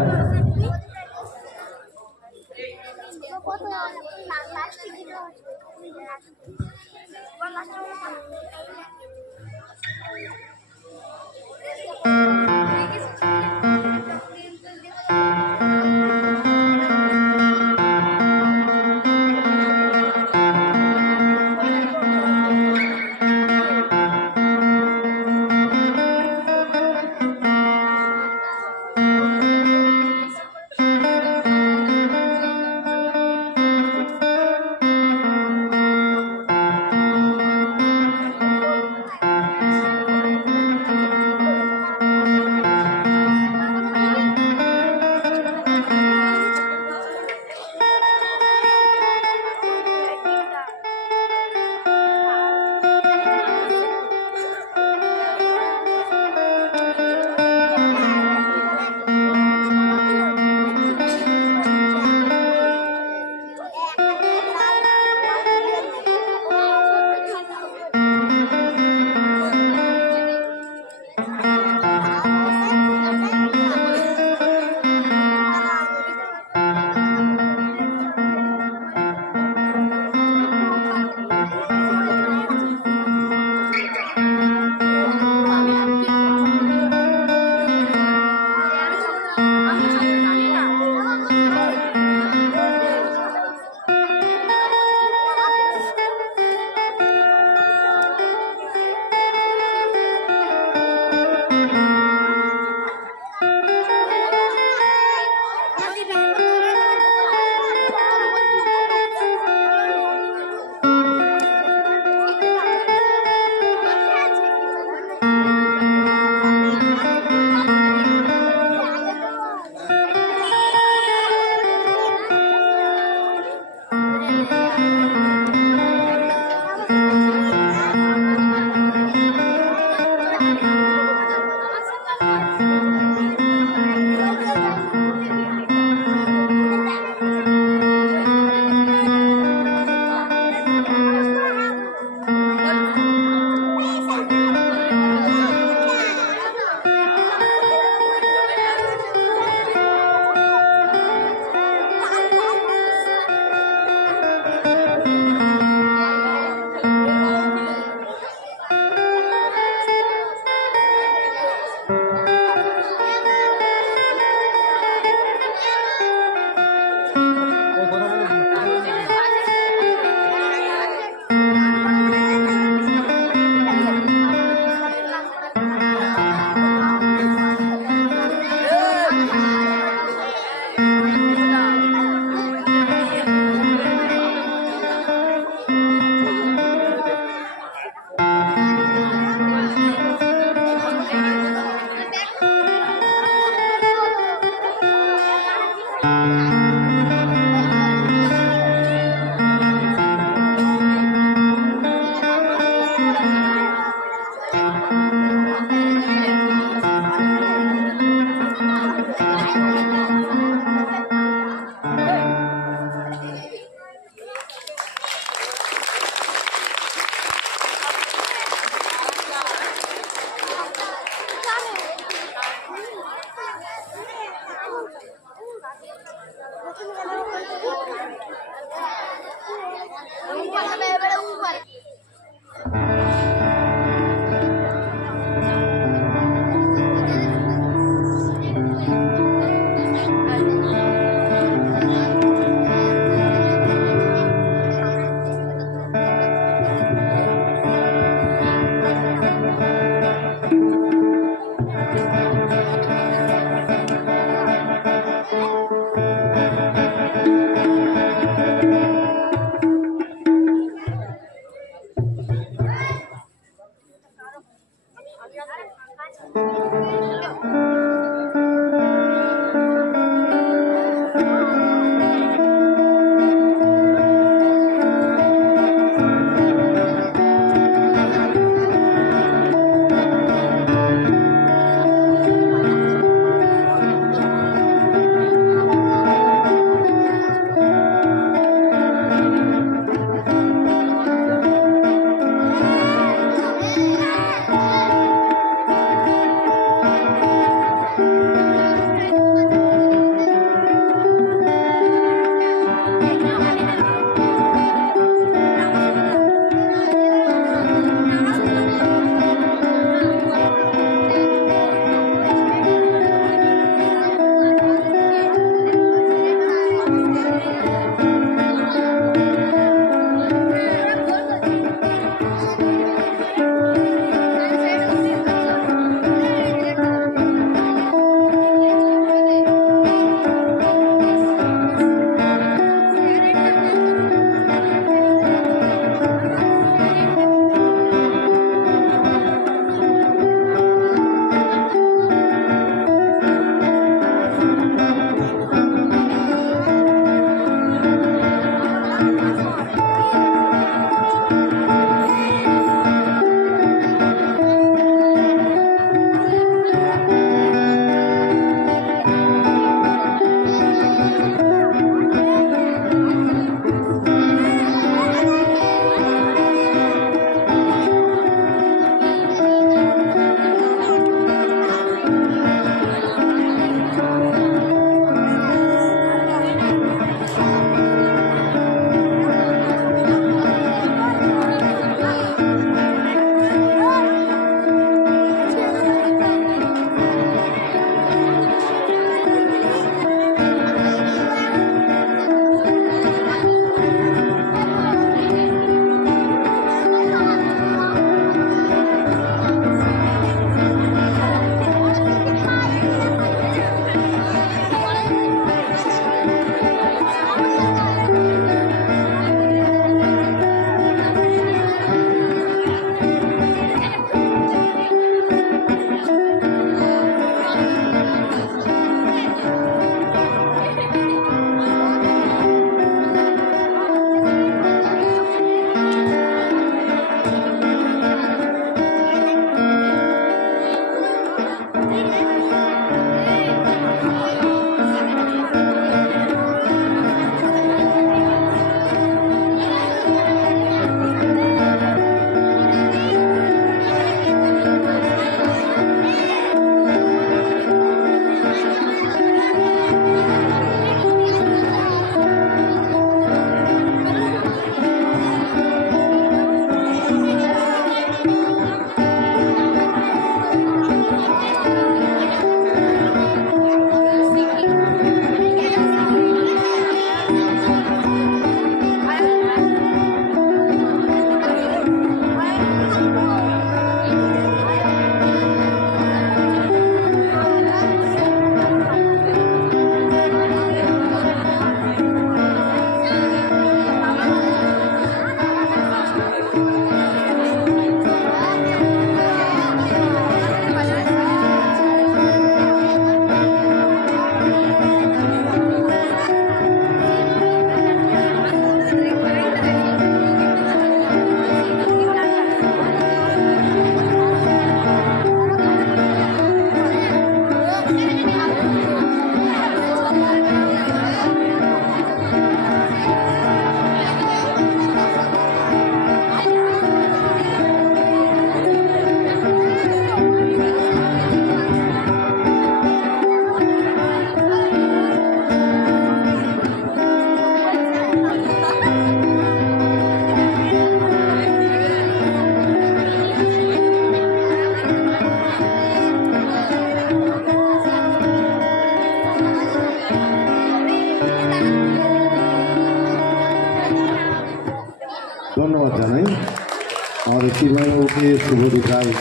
আমাদের চিন্ময়বাবুকে শুভদীপ রায়।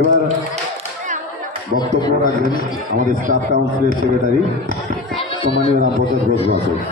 এবার বক্তব্য রাখবেন আমাদের স্টাফ কাউন্সিলের সেক্রেটারি সম্মানীয় রামপ্রসাদ ঘোষ মহাশয়।